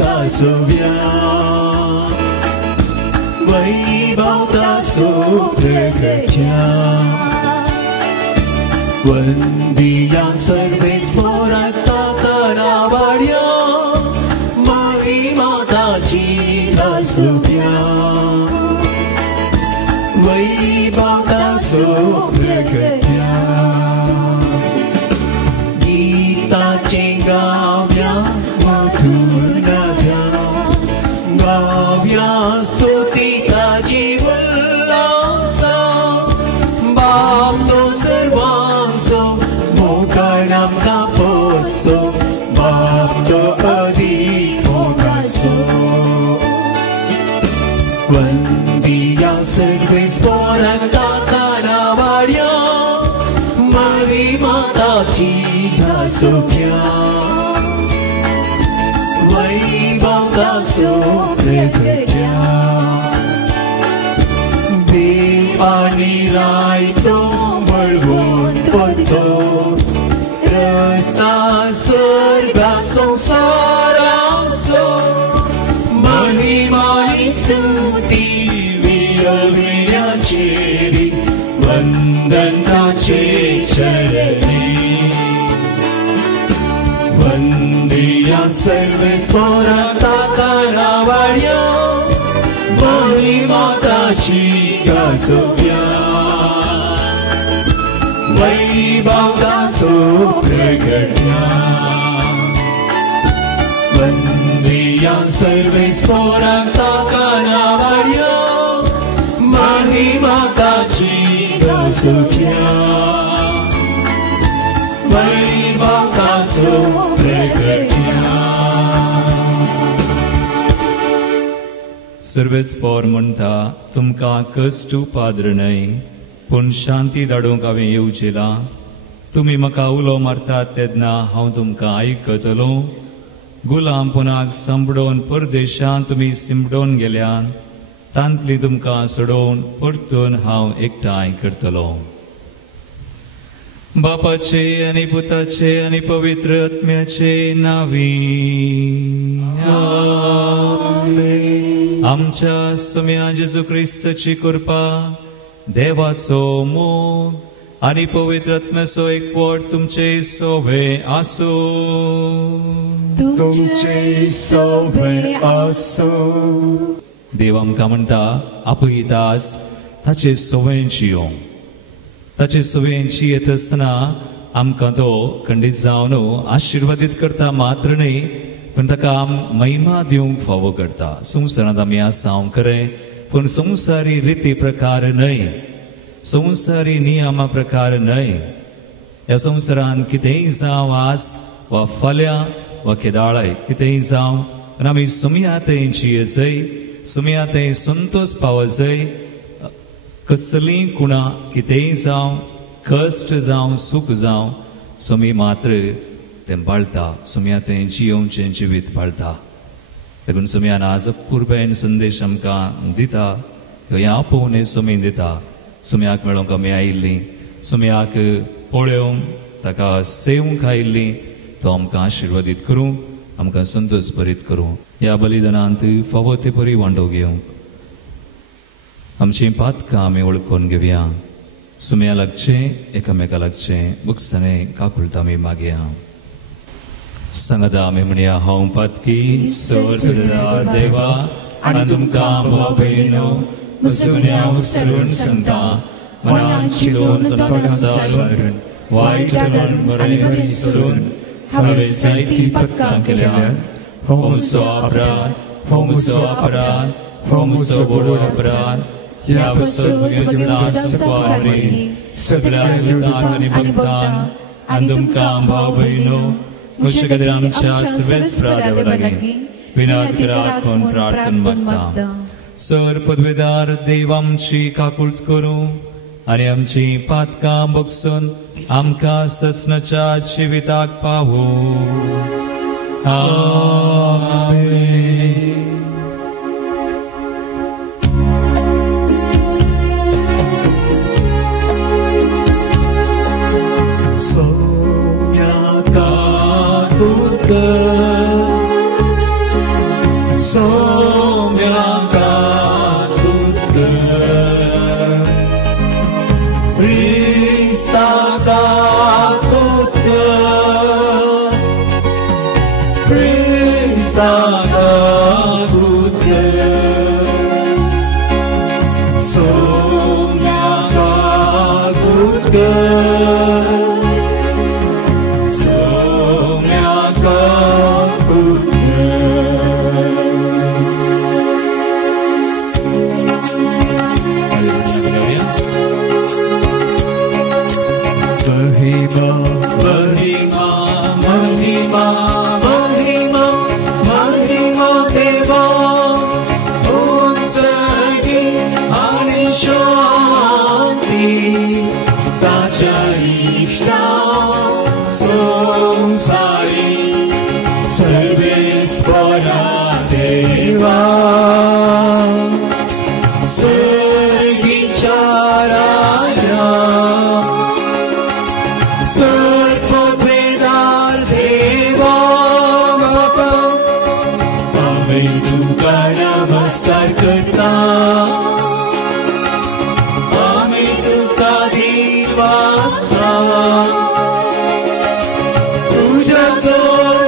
का सुव्या वैभवता सुप्रगट्या वंदिया सर्वेश्वराता नावाड्या महिमाताची का सुव्या वैभवता सुप्रगट्या गीताचे गाव्या मधुर नाद्या गाव्या स्तुतिताची उल्हासा बाप तो सर्वांचो मोगान आमकां पोसो बाप तो अदीक मोगाचो वंदिया सर्वेश्वराक ताका नावाड्या महिमाताची घासोव्या वैभवता सुप्रगट्या देव आनी रायतो मळवून पडतो रस्ता सर्गा संसाराचो महिमानी स्तुती विरविण्याचेरी वंदनाचे चरणी वंदिया सर्वेश्वराक ताका नावाड्या महिमाताची घासोव्या वैभवता सुप्रगट्या वंदिया सर्वेश्वराक ताका नावाड्या महिमाताची घासोव्या वैभवता सुप्रगट्या सर्वेस्पोर म्हणटा तुमकां कश्ट उपाद्र न्हय पूण शांती धाडूंक हांवें येवचेला तुमी म्हाका उलो मारतात तेन्ना हांव तुमकां आयकतलो गुलामपणाक संबडोवन परदेशांत तुमी सिमडोवन गेल्यान तांतली तुमकां सोडोवन परतून हांव एकठांय करतलो बापाचे आनी पुताचे आनी पवित्र आत्म्याचे नावी आमेन। आमच्या सुम्या जेजू क्रिस्ताची कृपा देवाचो मोग आनी पवित्र आत्म्याचो एकवट तुमचे सोवे आसो तुमचे सोवे आसो देव आमकां म्हणटा आपयतास ताचे सोवें जियो ताचे सोवें जियेत आसतना आमकां तो खंडीत जावन आशिर्वादीत करता मात्र न्ही पण ताका महिमा दिवंक फावो करता संवसारांत आमी आसा खरें पूण संवसारी रिती प्रकार न्हय संवसारी नियमा प्रकार न्हय ह्या संवसारांत कितेंय जावं आज वा फाल्यां वा केदाळय कितेंय जावं पण आमी सुमयातें जियेचय सुमयातें संतोष पावचय कसलीं कुणां कितेंय जावं कश्ट जावं सुख जावं सुमी मात्र तें पाळटा सुमयातें जियोवचें जिवीत पाळटा देखून सुमयान आज पुर्बेन संदेश आमकां दिता ह्या आपोवणे सुमी दिता सुमयाक मेळोवंक आमी आयिल्लीं सुमयाक पळोवंक ताका सेवूंक आयिल्लीं तो आमकां आशिर्वादीत करूं आमकां संतोश भरीत करूं ह्या बलिदानांत फावो ते बरी वांटो घेवंक आमची पातकां आमी वळखून घेवया सुमया लागचें एकामेका लागचें बुकसने काकुळटा आमी मागया सांगता आमी म्हणया हांव पातकी स्वर्गदार देवा आनी तुमकां भाव भयणो मुसुण्या उसळून सांगता मनान चिंतून तोंडां सारून वायट धरून बरें सोडून हांवें जायतीं पातकां केल्यात हो म्हजो अपराध हो म्हजो अपराध हो म्हजो व्हडलो अपराध ह्या सगळ्या युद्धांत आनी भक्तान आनी तुमकां भाव भयणो म्हजे खातीर आमच्या सर्वेस्परा देवा लागीं विनंती करात कोण प्रार्थना मागता सर पदवेदार देव आमची काकुळट करूं आनी आमची पातकां बगसून आमकां ससनाच्या जिविताक पावूं आमेन। सोम्यांका दूत कर क्रिस्ताका दूत कर क्रिस्ताका दूत कर सोम्यांका दूत कर सोम्यांका दूत Mahima, Mahima, Mahima, Mahima, Mahima Deva, Unsagi Ani Shanti, Tacha Ishta, Samsari, Service Para Deva, Sagi Charaya. सर्ववेदार देवा बापा आम्ही तुका नमस्कार करता आम्ही तुका दिवासा तुझ्या तो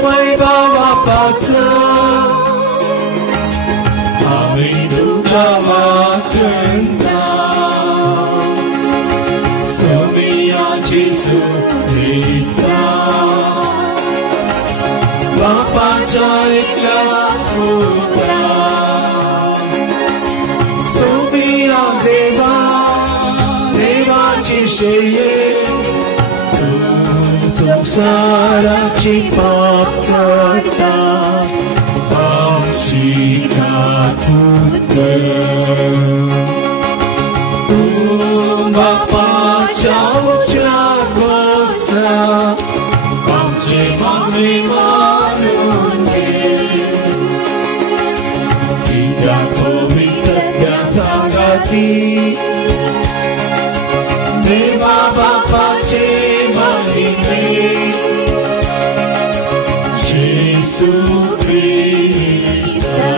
वैभवापास आम्ही तुका वाकता सोमियाची Krista Bapaच्या एकल्या पुत्रा सोमिया देवा देवाची शेये तू संसाराची पाप करता आमची काकूत कर तू बापाच्या आमचे मागणे मानून घे त्या पवित्र सांगाती देवा बापाचे मागितले येशू ख्रिस्ता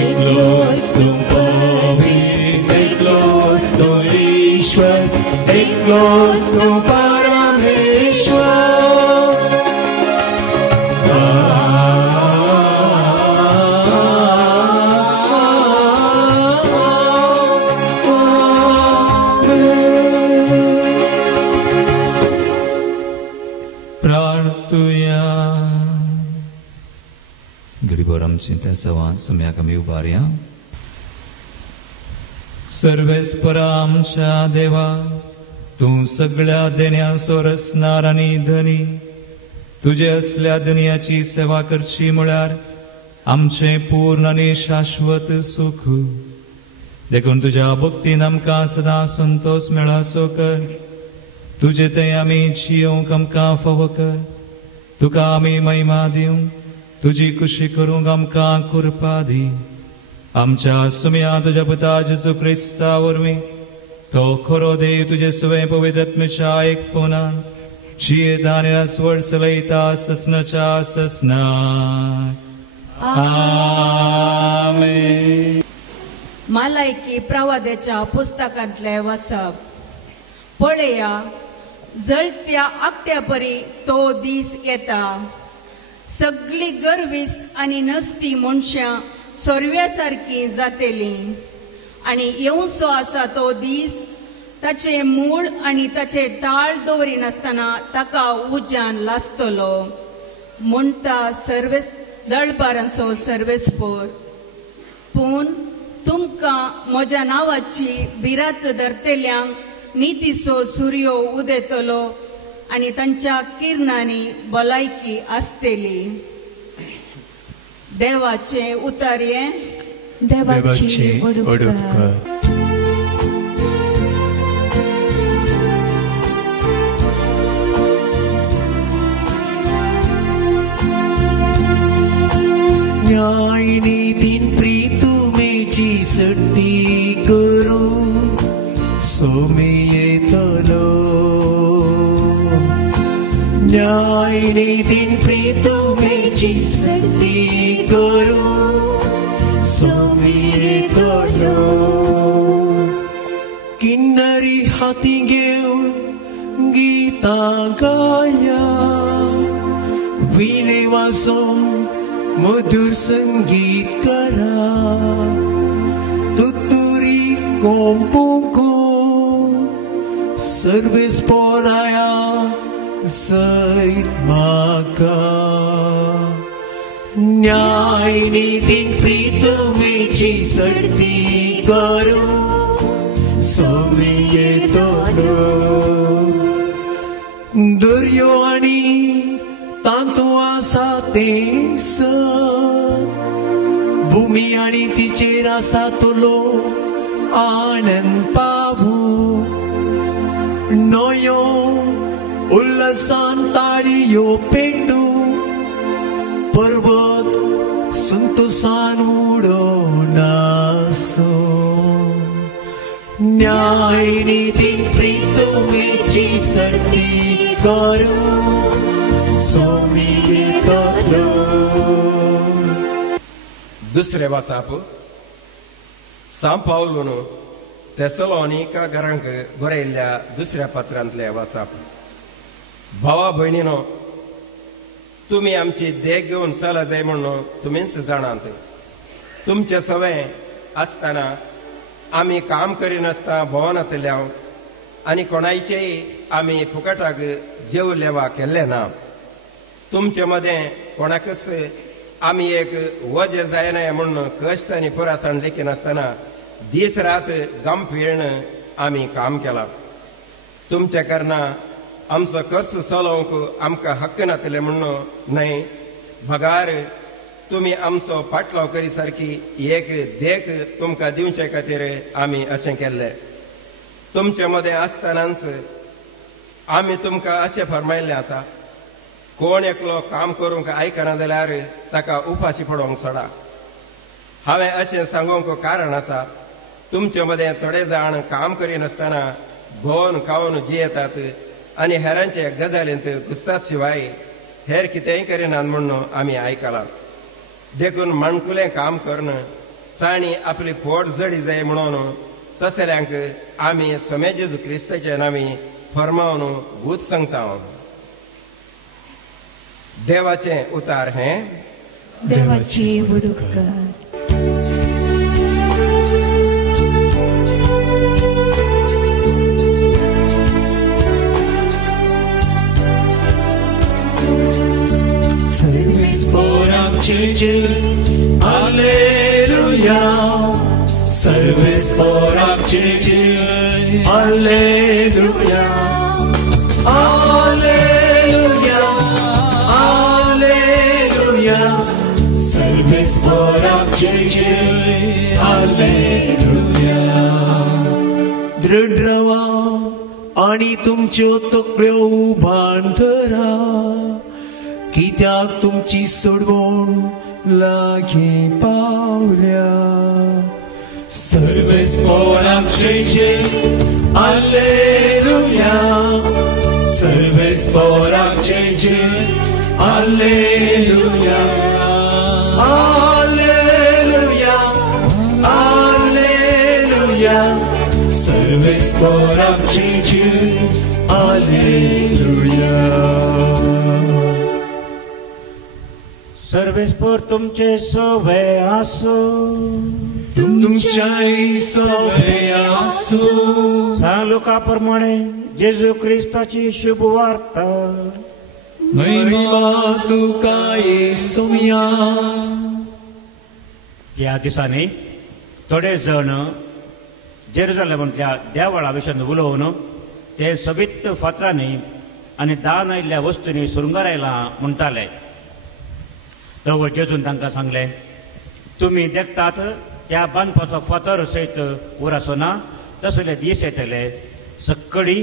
एकलोच तू पवित्र एकलोच तू ईश्वर एकलोच तू चिंता सवा सम्या कमी उभार्या सर्वेस्परा आमच्या देवा तू सगळ्या देण्याचो रचणार आणि धनी तुझे असल्या दुनियाची सेवा करची म्हळ्यार आमचे पूर्ण आणि शाश्वत सुख देखून तुझ्या भक्तीन आमकां सदां संतोष मेळासो कर तुझे ते आमी जियोंक आमकां फावो कर तुका आमी महिमा दिवंक तुझी खुशी करूंक आमकां कृपा दी आमच्या सुम्या तुझ्या पुता जेजू क्रिस्ता वरवीं तो खरो देव तुझे सुवे पवित्र आत्म्याच्या एकपणान जियेता आनी आस्वड चलयता ससनाच्या ससनार आमेन. मालायकी प्रवाद्याच्या पुस्तकांतले वचप पळया जळत्या आकट्यापरी तो दीस येता सगळी गर्विष्ट आणि नसटी मनशां सोर्व्यासारकी जातेली आणि येवचो आसा तो दीस ताचे मूळ आणि ताचे ताळ दवरिनासतना ताका उज्यान लासतलो म्हणटा सर्वेस दळपारांचो सर्वेस्पोर पूण तुमकां म्हज्या नांवाची भिरांत धरतेल्यांक नितीचो सूर्यो उदेतलो आणि तांच्या किरणांनी भलायकी आसतली. देवाचे उतार्ये देवाची ओडपकार. न्याय नीतीन प्रीतुमेची सर्ती करूं सोमी येतलो न्याय न्यायनी तीन प्रीतुमेची सर्ती करू सोमी येतलो किन्नरी हाती घेऊन गीतां गाया वीणे वाजोवन मधुर संगीत करा तुतुरी कोंपुको सर्वेस पोलाया सैत म्हाका न्याय नितीन प्रीतुमेची सर्ती करू सोमी येतलो दर्यो आनी तांतू आसा तें भूमी आनी तिचेर आसा तुलो आनंद पावू नयो उल्हासान ताळयो पेटू पर्वत संतोषान उडोनासो न्याय नितीन प्रीतुमेची सर्ती करू सोमी येतलो दुसरे वासाप सांव पावलोन तेसलोनिका घरांक बरयल्ल्या दुसऱ्या पत्रांतले वासाप भावा भयणीनो तुमी आमची देख घेवन चला जाय म्हणून तुमीच जाणात तुमचे सवय आसतना आमी काम करिनासतना भोवनातल्या आनी कोणाचेय आमी फुकटाक जेव लेवा केल्ले ना तुमचे मदें कोणाकच आमी एक वज जायना म्हणून कश्ट आनी पुरासाण लेखी नासतना दीस रात गम फिरण आमी काम केला तुमच्या कारणां आमचो खर्च चलोवंक आमकां हक्क नातले म्हणून न्हय भगार तुमी आमचो पाटलाव करी सारकी एक देख तुमकां दिवचे खातीर आमी अशें केल्लें तुमचे मदें आसतनाच आमी तुमकां अशें फरमायल्लें आसा कोण एकलो काम करूंक आयकना जाल्यार ताका उपाशी पडोवंक सोडा हांवें अशें सांगूंक कारण आसा तुमचे मदें थोडे जाण काम करिनासतना भोवन खावन जियेतात आनी हेरांचे गजालींत घुसतात शिवाय हेर कितेंय करिनात म्हणून आमी आयकलां देखून माणकुलें काम करन तांणी आपली पोट जडी जाय म्हणून तसल्यांक आमी सोमे जेजू क्रिस्ताचे नांवी फरमावन भूत सांगता देवाचें उतार हें देवाची उडुपकार Service for our children, Hallelujah. Service for our children, Hallelujah. Hallelujah, Hallelujah. Service for our children, Hallelujah. दृढ रवा आणि तुमच्यो तकल्यो उभान धरा कित्याक तुमची सोडवण लागीं पावल्या Sarves for our children, Hallelujah. Service for our children, Hallelujah. Hallelujah, Hallelujah. Service for our children, Hallelujah. Sarves पर तुमचे सोवे आसो तुमच्याय सोवे आसो सांगलोका प्रमाणे जेजू क्रिस्ताची शुभ वार्ता महिमा तुका येसुया त्या दिसांनी थोडे जण जेरुसलेमांतल्या देवाळा विशीं उलोवन ते सोबीत फातरांनी आनी दान आयिल्ल्या वस्तूंनी सुरुंगार आयलां म्हणटाले तो जेजून तांकां सांगलें तुमी देखतात त्या बांदपाचो फातर सयत उर आसना तसले दीस येतले सक्कळी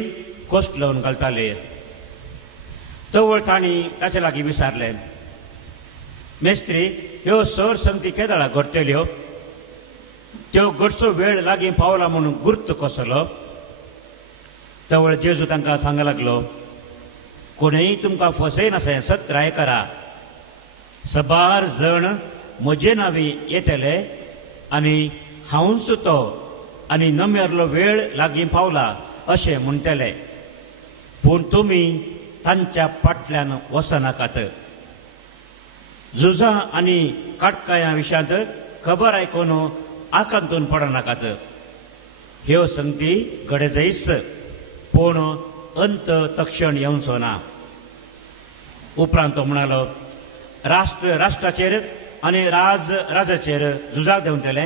कोस्ट लावन घालताले तवळ तांणी ताचे लागीं विचारलें मेस्त्री ह्यो सर संगती केदाळा घडटल्यो त्यो घडचो वेळ लागीं पावला म्हणून गुर्त कसलो तवळ जेजू तांकां सांगूंक लागलो कोणीय तुमकां फसय नसे सत राय करा. सबार जण म्हजे नावी येतले आनी हांवूच तो आनी नमेरलो वेळ लागीं पावला अशें म्हणटले. पूण तुमी तांच्या फाटल्यान वचनाकात. झुजां आनी काटकायां विशांत खबर आयकून आकांतून पडनाकात. ह्यो संगती गरजेच, पूण अंत तक्षण येवचो ना. उपरांत तो म्हणालो, राष्ट्र राष्ट्राचेर आनी राज राजाचेर झुजाक देंवतले.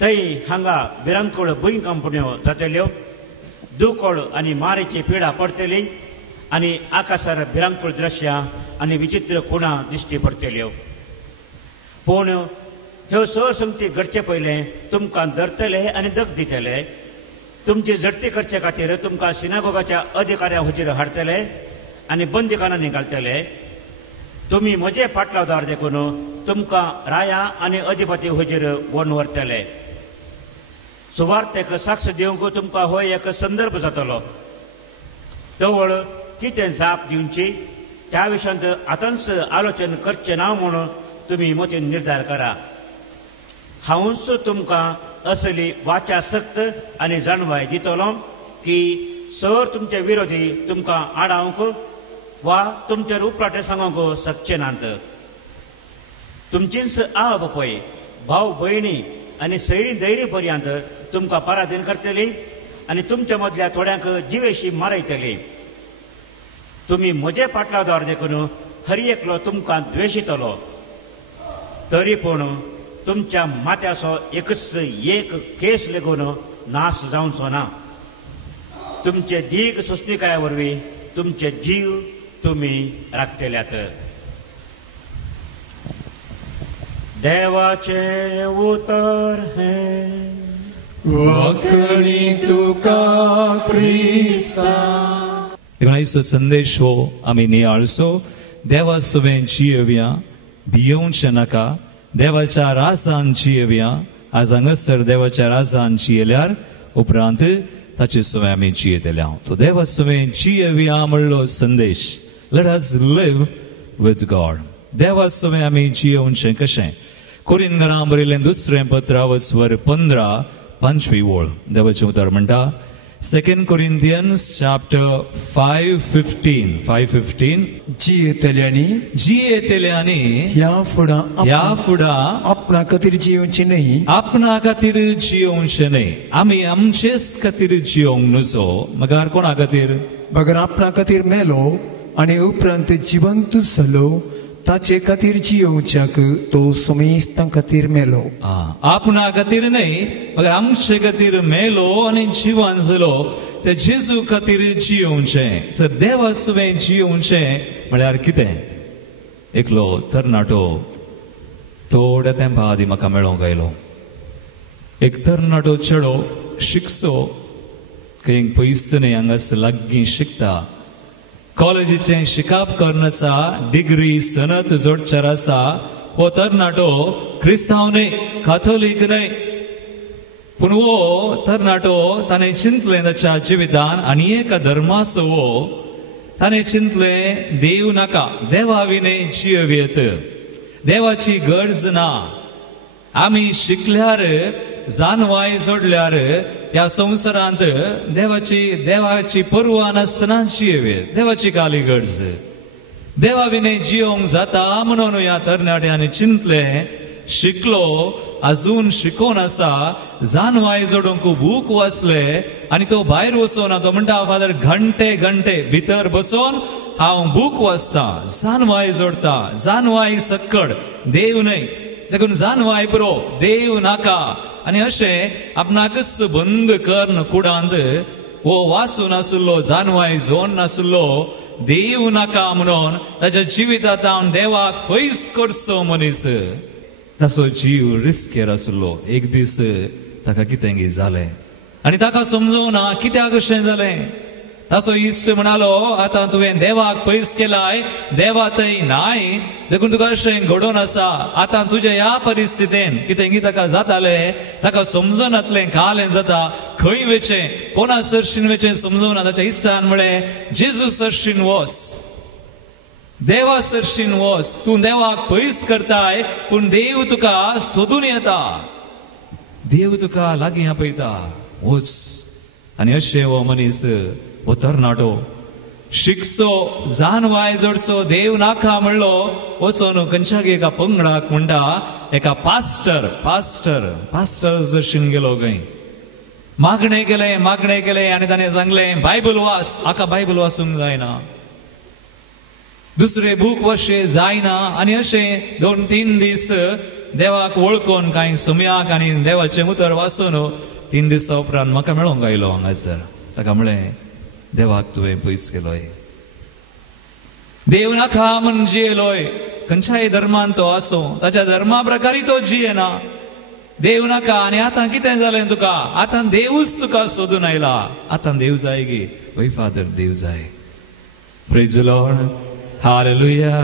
थंय हांगा भिरांकूळ भुंयकांपण्यो जातल्यो, दुकोळ आनी मारेची पिडा पडटली आनी आकाशार भिरांकूळ दृश्यां आनी विचित्र खुणां दिश्टी पडटल्यो. पूण ह्यो संगती घडचे पयलें तुमकां धरतले आनी दग दितले. तुमची झडटी करचे खातीर तुमकां सिनागोगाच्या अधिकाऱ्या हुजीर हाडटले आनी बंदीखान्यांनी घालतले. तुमी म्हजे फाटलावदार देखून तुमकां राया आनी अधिपती हुजीर व्हरून व्हरतले. सुवार्थेक साक्ष दिवंक तुमकां हो एक संदर्भ जातलो. तवळ कितें जाप दिवची त्या विशयांत आतांच आलोचन करचें ना म्हूण तुमी मतीन निर्धार करा. हांवूच तुमकां असली वाचा सक्त आनी जाणवाय दितलो की सर तुमचे विरोधी तुमकां आडावंक वा तुमचेर उपराटे सांगूंक शकचे नात. तुमचीच आवब पळय भाव भयणी आनी सैरी दैरी पर्यंत तुमकां पराधीन करतली आनी तुमच्या मदल्या थोड्यांक जिवेशी मारयतली. तुमी म्हजे फाटलावदार देखून हर एकलो तुमकां द्वेशितलो. तरी पूण तुमच्या माथ्याचो एकच एक केस लेगून नाश जावचो ना. तुमचे दीग सोंसणिकाया वरवीं तुमचे जीव तुमी राखतल्यात. देवाचे उतर हे वखणी तुका क्रिस्ता. देखून संदेश हो आमी नियाळसो. देवा सुवें जियेवया, भियोवचें नाका. देवाच्या रासान जियेवया. आज हांगासर देवाच्या रासान जियेल्यार उपरांत ताचे सुवें आमी जियेतले. तो देवा सुवें जियेवया म्हणलो संदेश. Let us live with God. देवा सुवें आमी जियोवचें कशें. कोरिंथांक बरयलें दुसरें पत्र स्वर 15:5 वोळ. देवाचें उतर म्हणटा, 2 Corinthians chapter 5:15 जियेतल्यांनी ह्या फुडा आपणा खातीर जियोवची न्ही. आपणा खातीर जियोवचें न्ही. आमी आमचेच खातीर जियोंक नजो. मगर कोणा खातीर? मगर आपणा खातीर मेलो आनी उपरांत जिवंत जालो ताचे खातीर जियोवच्याक तो समेस्तां खातीर मेलो. आपणा खातीर न्ही, मगर आमचे खातीर मेलो आनी जिवन जालो. ते जेजू खातीर जियोवचें. जर देवा सुवें जियोवचें म्हळ्यार कितें? एकलो तरणाटो थोड्या तेंपा आदी म्हाका मेळोंक आयलो. एक तरणाटो चेडो शिकसो खंय पयस न्ही हांगास लागीं शिकता. कॉलेजीचें शिकाप करनासा, डिग्री सनत जोडचार आसा. हो तरणाटो क्रिस्तांव न्ही, काथोलीक न्ही. पूण हो तरणाटो ताणें चिंतलें ताच्या जिवितान आनी एका धर्माचो हो ताणें चिंतलें देव नाका, देवा विने जियेवेत. देवाची गरज ना. आमी शिकल्यार जानवाय जोडल्यार ह्या संवसारांत देवाची पर्वा नासतना जियेवेत. देवाची काली गरज. देवा विने जियोंक जाता म्हणून ह्या तरणाट्यान चिंतलें. शिकलो, अजून शिकोवन आसा, जानवाय जोडूंक बूक वाचले आनी तो भायर वचोना. तो म्हणटा, फादर घंटे भितर बसून हांव बूक वाचता, जानवाय जोडता. जानवाय सक्कड, देव न्हय. देखून जानवाय बरो, देव नाका. आनी अशें आपणाकच बंद करन कुडांत वो वाचून आसलो, जानवाय जोड नासलो, देव नाका म्हणून ताच्या जिवितांत हांव देवाक पयस करचो मनीस. ताचो जीव रिस्केर आसलो. एक दीस ताका कितें जालें आनी ताका समजोना कित्याक अशें जालें. तासो इश्ट म्हणालो आता तुवें देवाक पयस केलाय, देवा थंय नाय, देखून तुका अशें घडोवन आसा. आतां तुज्या ह्या परिस्थितीन कितें ताका जातालें ताका समजून येतलें, खालें जाता, खंय वेचें, कोणा सरशीन वेचें समजून ताच्या इश्टान म्हळें जेजू सरशीन वच, देवा सरशीन वच. तूं देवाक पयस करताय पूण देव तुका सोदून येता, देव तुका लागीं आपयता, वच. आनी अशें हो मनीस हो तरणाटो शिकसो जानवाय जडसो देव नाका म्हणलो वचोन खंयच्याक एका पंगडाक म्हणटा एका पास्टर जरशीन गेलो. खंय मागणें केलें आनी ताणें सांगलें बायबल वाच. आका बायबल वाचूंक जायना, दुसरे बूक वाचचे जायना. आनी अशें 2-3 दीस देवाक वळखून कांय समयाक आनी देवाचें उतर वाचून 3 दिसा उपरांत म्हाका मेळोंक आयलो हांगासर. ताका म्हळें देवाक तुवें पयस केलोय, देव नाका म्हण जियेलोय. खंयच्याय धर्मान तो आसूं, ताच्या धर्मा प्रकारी तो जियेना, देव नाका. आनी आतां कितें जालें तुका? आतां देवूच तुका सोदून आयला. आतां देव जाय गे, वय फादर देव जाय. Praise the Lord, hallelujah.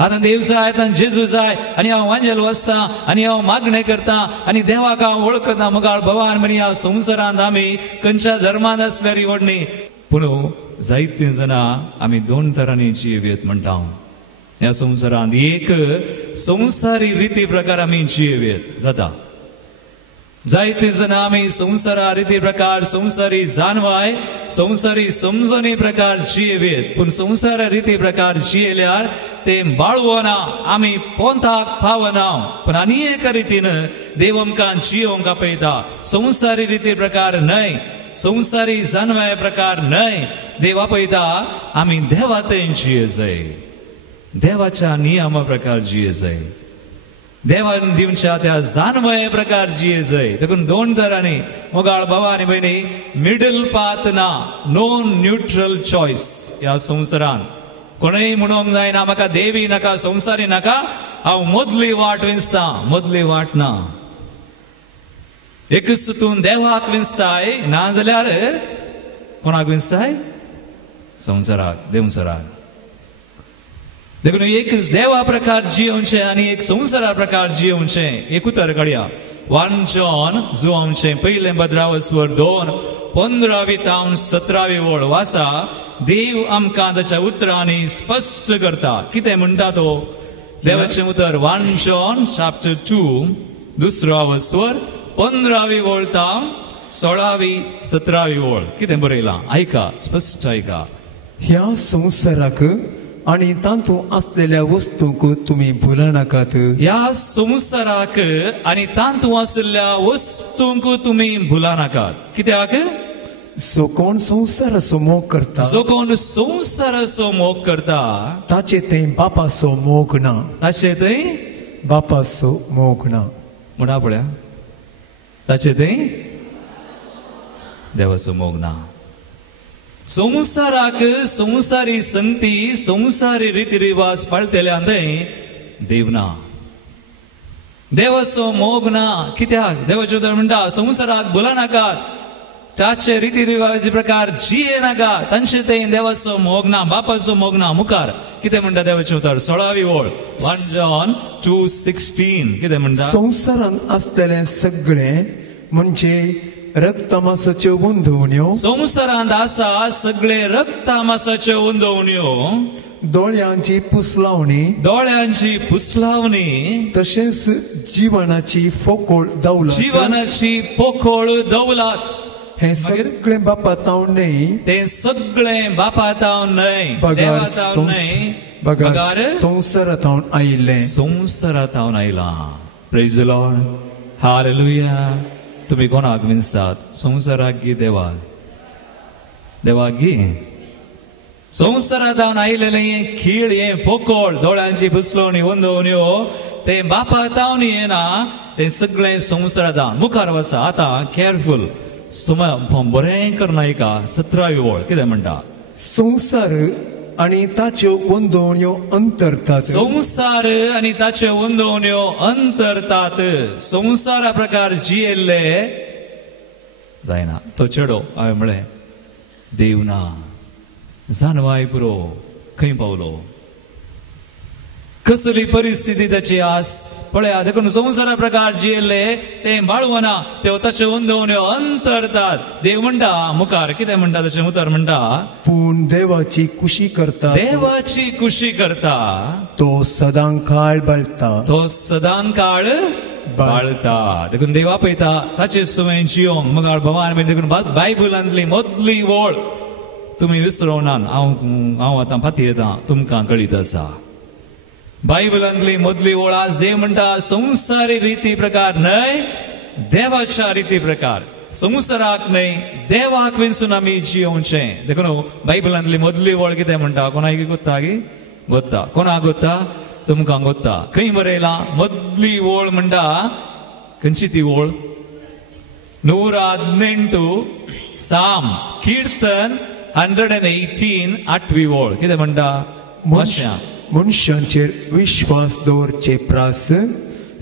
आतां देव जाय, आतां जेजू जाय. आनी हांव वांजेल वाचता आनी हांव मागणें करता आनी देवाक हांव वळखता. मुगाळ भगवान म्हणी ह्या संवसारांत आमी खंयच्या धर्मान आसल्यार व्हडणी, पूण जायतीं जाणां आमी 2 तरांनी जियेवेत म्हणटा. ह्या संवसारांत एक संवसारी रिती प्रकार आमी जियेवेत जाता. जायते जाणां आमी संवसारा रिती प्रकार, संवसारी जानवाय, संवसारी समजणी प्रकार जियेवेत. पूण संवसारा रिती प्रकार जियेल्यार ते बाळवना, आमी पोंताक पावना. पूण आनी एका रितीन देव आमकां जियोंक आपयता. संवसारी रिती प्रकार न्हय, संवसारी जानवाय प्रकार न्हय. देव आपयता आमी देवा थंय जिये जाय, देवाच्या नियमा प्रकार जिये जाय, देवान दिवच्या त्या जानवय प्रकार जिये जाय. देखून 2 तरांनी मोगाळ भावा आनी भयणी मिडल पाथ ना, नो न्यूट्रल चॉयस. ह्या संवसारांत कोणय म्हणूंक जायना म्हाका देवी नाका, संवसारी नाका, हांव मदली वाट विंचता. मदली वाट ना. एकच तूं देवाक विंचताय, नाजाल्यार कोणाक विंचताय? संवसाराक, देवसराक. देखून एकच देवा प्रकार जियोवचें आनी एक संवसारा प्रकार जियोवचें. एक उतर काडया. 1 जॉन जो आमचें 1 पत्रावस्वर 2:15-17 ओळ वाचा. देव आमकां ताच्या उतरांनी स्पश्ट करता. कितें म्हणटा तो? देवाचें उतर 1 जॉन chapter 2 2 15 ओळ तां 16-17 ओळ. कितें बरयलां? आयका, स्पश्ट आयका. ह्या संवसाराक आनी तातूंत आसलेल्या वस्तूंक तुमी भुला नाकात. ह्या संवसाराक आनी तातूंत आसलेल्या वस्तूंक तुमी भुला नाकात. कित्याक? जो कोण संवसाराचो मोग करता, जो कोण संवसाराचो मोग करता, ताचे थंय बापाचो मोग ना. ताचे थंय बापाचो मोग ना. म्हणा पळया, ताचे थंय देवाचो मोग ना. संवसाराक संवसारी संगती, संवसारी रिती रिवाज पाळटल्या थंय देव ना, देवाचो मोग ना. कित्याक? देवाचे उतर म्हणटा संवसाराक भुला नाकात, ताचे रिती रिवाज प्रकार जिये नाका, तांचे थंय देवाचो मोग ना, बापाचो मोग ना. मुखार कितें म्हणटा देवाचे उतर? 16 ओळ 1 जॉन 2:16. कितें म्हणटा? संवसारांत आसलेले सगळे म्हणजे रक्तमासाच्यो वंदवण्यो, संवसारांत आसा सगळे रक्तमासाच्यो वंदवण्यो, दोळ्यांची पुसलावणी, दोळ्यांची पुसलावणी, तशेंच जिवनाची फोकोळ दौलत, जीवनाची पोखोळ दौलत, हे सगळे बापातावन न्हय, ते सगळे बापातावन न्हय, देवातावन न्हय, बगार संवसारातावन आयिल्ले. संवसारातावन आयला. Praise the Lord, hallelujah. तुम्ही कोणाक विंचतात? संवसाराक गी देवाक? देवाक गी. संवसारांत आयिल्लें हें खीळ, हें पोकोळ, दोळ्यांची पुसलोवणी, वंदवण्यो, ते बापातावन येना, ते सगळें संवसारांत. मुखार वचा. आतां केअरफुल, बरें कर नायका. 17 ओळ कितें म्हणटा? संवसार आनी ताच्यो वंदवण्यो अंतरतात. संवसार आनी ताच्यो वंदवण्यो अंतरतात. संवसारा प्रकार जियेल्ले जायना. तो चेडो हांवें म्हळें देव ना, जाणवाय पुरो खंय पावलो कसली परिस्थिती त्याची आस पळया देखून संवसारा प्रकार जियेले ते बाळवना ते ताचे वंदवून अंतरतात देव म्हणटा मुखार कितें म्हणटा ताचे उतर म्हणटा पूण देवाची कुशी करता देवाची कुशी करता तो सदां काळ बाळता तो सदां काळ बाळता देखून देवा पळयता ताचे सुवें जियोंक मगाळ भवान बीन देखून बायबलांतली मदली वळ तुमी विसरोनात हांव आतां फाती येता तुमकां कळीत आसा बायबलांतली मदली ओळ आज देव म्हणटा संवसारी रीती प्रकार न्हय देवाच्या रीती प्रकार संवसाराक न्हय देवाक विंसून आमी जियोवचें देखून बायबलांतली मदली ओळ कितें म्हणटा कोणाक गोत्ता गी गोत्ता कोणाक गोत्ता तुमकां गोत्ता खंय बरयलां मदली ओळ म्हणटा खंयची ती ओळ 118 साम कीर्तन 118 8वी ओळ कितें म्हणटा मातशें मनशांचेर विश्वास दवरचे प्रास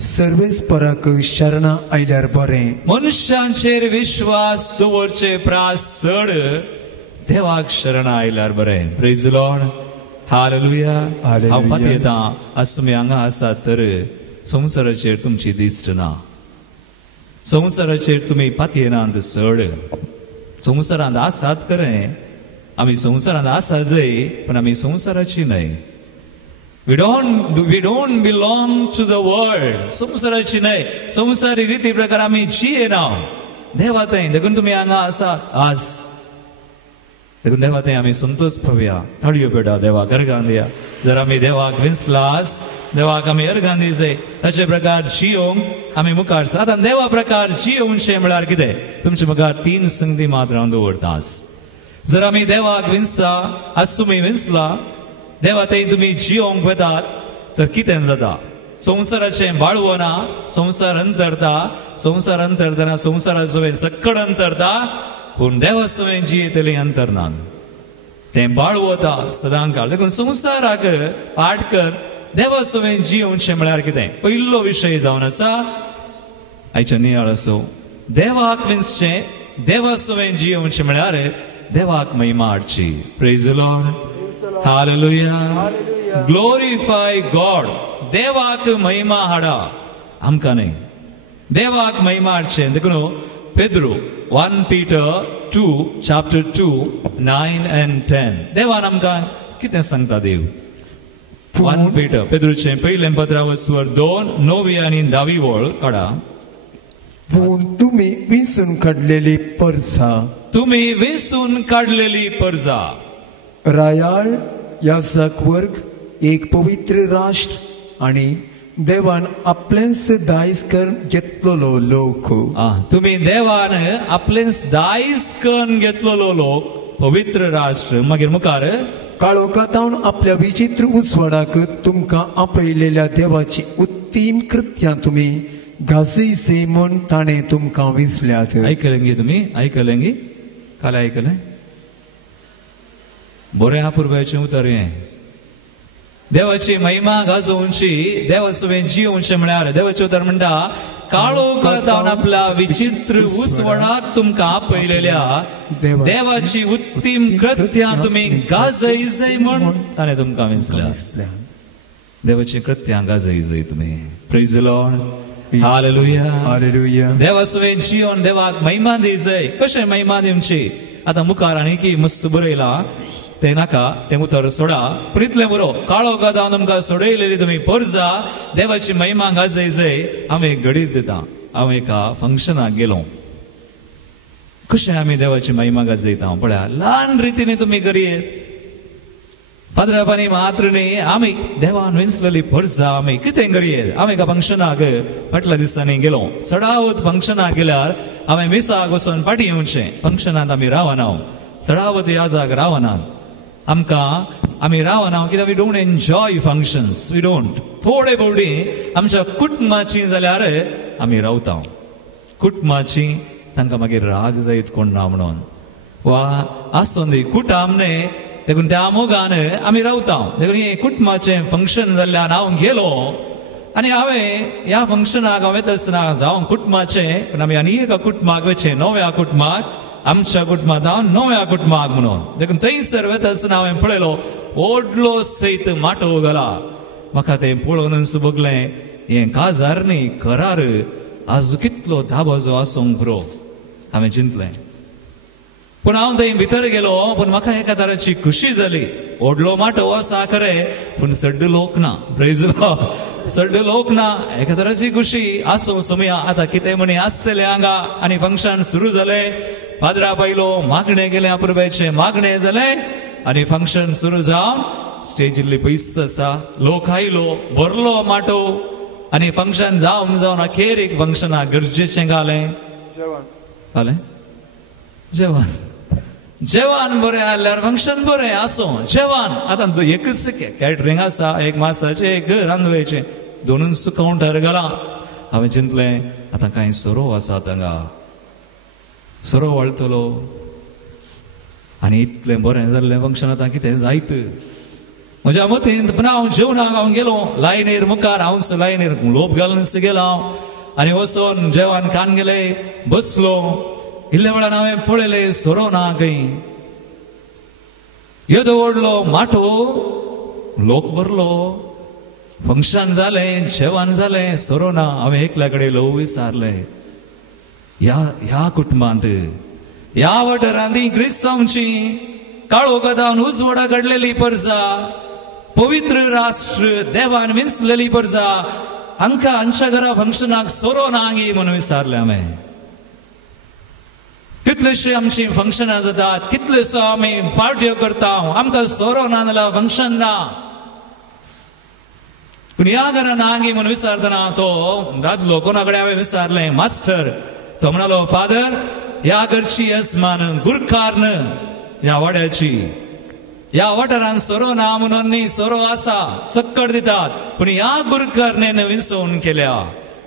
सर्वेस्पराक शरणा आयल्यार बरें मनशांचेर विश्वास दवरचे प्रास चड देवाक शरणा आयल्यार बरें प्रेज द लॉर्ड हालेलुया हांव फाती येता आज तुमी हांगा आसात तर संवसाराचेर तुमची दिश्ट ना संवसाराचेर तुमी फाती येनात चड संवसारांत आसात खरें आमी संवसारांत आसा जंय पण आमी संवसाराची न्हय We don't belong to the world. संवसाराची न्हय संवसारी रीती प्रकार आमी जियेना देवा थंय देखून तुमी हांगा आसा आज देखून देवा थंय आमी संतोष पावया थाळयो पेटा देवाक अर्गां दिया जर आमी देवाक विंसलास देवाक आमी अर्गां दी जाय ताचे प्रकार जियोंक आमी मुखार आतां देवा प्रकार जियोवचें म्हळ्यार कितें तुमचे मुखार 3 संगती मात हांव दवरतास जर आमी देवाक विंसता आज तुमी विंसला देवा थंय तुमी जियोंक वेतात तर कितें जाता संवसाराचें बाळवना संवसार अंतरता संवसारा सुवें सक्कड अंतरता पूण देवा सुवें जियेतलीं अंतरनात तें बाळवता सदां काळ देखून संवसाराक पाठ कर देवा सुवें जियोवचें म्हळ्यार कितें पयलो विशय जावन आसा आयच्या नियाळ असो देवाक विंसचें देवा सुवें जियोवचें म्हळ्यार देवाक महिमा हाडची praise the Lord Hallelujah. Glorify God. देवाक महिमा हाडा आमकां न्हय देवाक महिमा हाडचें देखून पेद्रो 1 Peter 2 chapter 2 9 and 10 देवान आमकां कितें सांगता देव 1 Peter पेद्रोचें पयलें पत्र वचवर 2 9वी आनी 10वी वळ काडा पूण तुमी विंसून काडलेली परजा रायाळ याजक वर्ग एक पवित्र राष्ट्र आणि देवान आपलेंच दायज करून घेतलेलो लोक तुम्ही देवान आपलेंच दायज करून घेतलेलो लोक पवित्र राष्ट्र मागीर मुखार काळोखांत आपल्या विचित्र उजवाडाक तुमकां आपयलेल्या देवाची उत्तीम कृत्यां तुमी गाजयसे म्हूण ताणें तुमकां विंसल्यात आयकलें गे तुमी आयकलें गे काल आयकलें बरें अपुरबायेचें उतर हें देवाची महिमा गाजोवची देवा सुवें जियोवचें म्हळ्यार देवाचें उतर म्हणटा काळोखांत आपल्या विचित्र उजवाडाक तुमकां आपयलेल्या देवाची उत्तीम कृत्यां तुमी गाजयसे म्हूण ताणें तुमकां विंसल्या देवाची कृत्यां गाजय तुमी प्रेज द लॉर्ड हालेलुया देवा सुवें जियोन देवाक महिमा दी जाय कशें महिमा दिवची आतां मुखार आनी मस्त बरयलां ते नाका ते उतर सोडा पूण इतलें बरो काळोखांत हांव तुमकां सोडयलेली तुमी परजा देवाची महिमा गाजय जाय हांव एक घडीत दिता हांव एका फंक्शनाक गेलो कशें आमी देवाची महिमा गाजयता पळया ल्हान रितीने तुमी करियेत पाद्रापानी मात्र न्ही आमी देवान विंसलेली परजा आमी कितें करियेत हांव एका फंक्शनाक फाटल्या दिसांनी गेलो चडावत फंक्शनाक गेल्यार हांवें मिसाक वचून फाटीं येवचें फंक्शनांत आमी रावना चडावत ह्या जाग रावनात आमकां आमी रावना कित्याक we don't enjoy functions we don't थोडे बोवडी आमच्या कुटुंबाची जाल्यार आमी रावता कुटुंबाची तांकां मागीर राग जायत कोण ना म्हणून वा आसूं दी कुटुंब न्ही देखून त्या मोगान आमी रावता देखून हे कुटुंबाचें फंक्शन जाल्ल्यान हांव गेलो आनी हांवें ह्या फंक्शनाक हांव येता आसतना जावं कुटुंबाचें पण आमी आनी एका कुटुंबाक वचचें नव्या कुटुंबाक आमच्या कुटुंबात हांव नव्या कुटुंबाक म्हणून देखून थंयसर वता आसतना हांवें पळयलो व्हडलो सैत माटो घाला. म्हाका तें पळोवन बगलें हें काजार न्ही घरार आज कितलो धाबो जो आसूंक पुरो हांवें चिंतलें. पूण हांव थंय भितर गेलो पूण म्हाका एका तराची खुशी जाली. व्हडलो माटो आसा खरें पूण सड्ड लोक ना. Praise Lord. सड्ड लोक ना. एका तराची खुशी आसूं सोमया. आतां कितें म्हणी आसतलें हांगा आनी फंक्शन सुरू जालें. पाद्रा पायलो मागणें गेलें अपुरबायचें मागणें जालें आनी फंक्शन सुरू जावन स्टेज इल्ली पयस आसा. लोक आयलो भरलो माटो आनी फंक्शन जावन अखेर एक फंक्शनाक गरजेचें घालें जेवण. जेवण बरें आल्यार फंक्शन बरें आसूं. जेवण आतां एकच कॅटरिंग आसा एक मासाचें एक रांदवेचें दोनूच कावंटर घाला. हांवें चिंतलें आतां कांय सोरो आसा हांगा सोरो वळतलो आनी इतलें बरें जाल्लें फंक्शन आतां कितें जायत. म्हज्या मतीन पुना हांव जेवणाक हांव गेलो लायनीर मुखार हांव लायनीर लोप घालून गेलो आनी वचोन जेवण खावन गेले बसलो. इल्ल्या वेळान हांवें पळयलें सोरो ना खंय. येदो व्हडलो माटो लोक भरलो फंक्शन जालें जेवण जालें सोरो ना. हांवें एकल्या कडेन लो विचारलें ह्या कुटुंबांत ह्या वाठारांत क्रिस्तांवची काळोखांत उजवाडा घडलेली परसा पवित्र राष्ट्र देवान विंचलेली परसा हांकां हांच्या घरा फंक्शनाक सोरो ना गी म्हणून विचारलें हांवें. कितलेशे आमची फंक्शनां जातात कितलेसो आमी पार्ट्यो करता आमकां सोरो ना जाल्यार फंक्शन ना. पूण ह्या घरा ना गी म्हणून विचारतना तो दादलो कोणा कडेन हांवें विचारलें मास्टर. तो म्हणालो फादर ह्या घरची येसमान गुरकारन ह्या वाड्याची ह्या वाठारांत सोरो ना म्हणून न्ही सोरो आसा चक्कड दितात पूण ह्या गुरकारनेन विंचोवन केल्या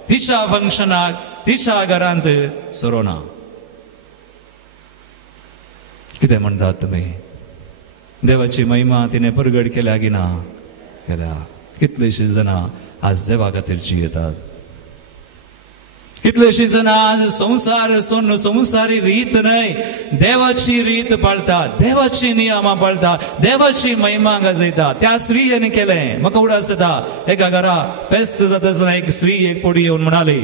तिच्या फंक्शनाक तिच्या घरांत सोरो ना. कितें म्हणटात तुमी? देवाची महिमा तिने परगट केल्या की ना केल्या. कितलेशीं जाणां आज देवा खातीर जियेतात. कितलेशीं जाणां आज संवसारी रीत न्हय देवाची रीत पाळतात देवाची नियमां पाळतात देवाची महिमा गाजयतात. त्या स्त्रीयेन केलें. म्हाका उडास येता एका घरा फेस्त जाता आसतना एक स्त्री एक पोडी येवन म्हणाली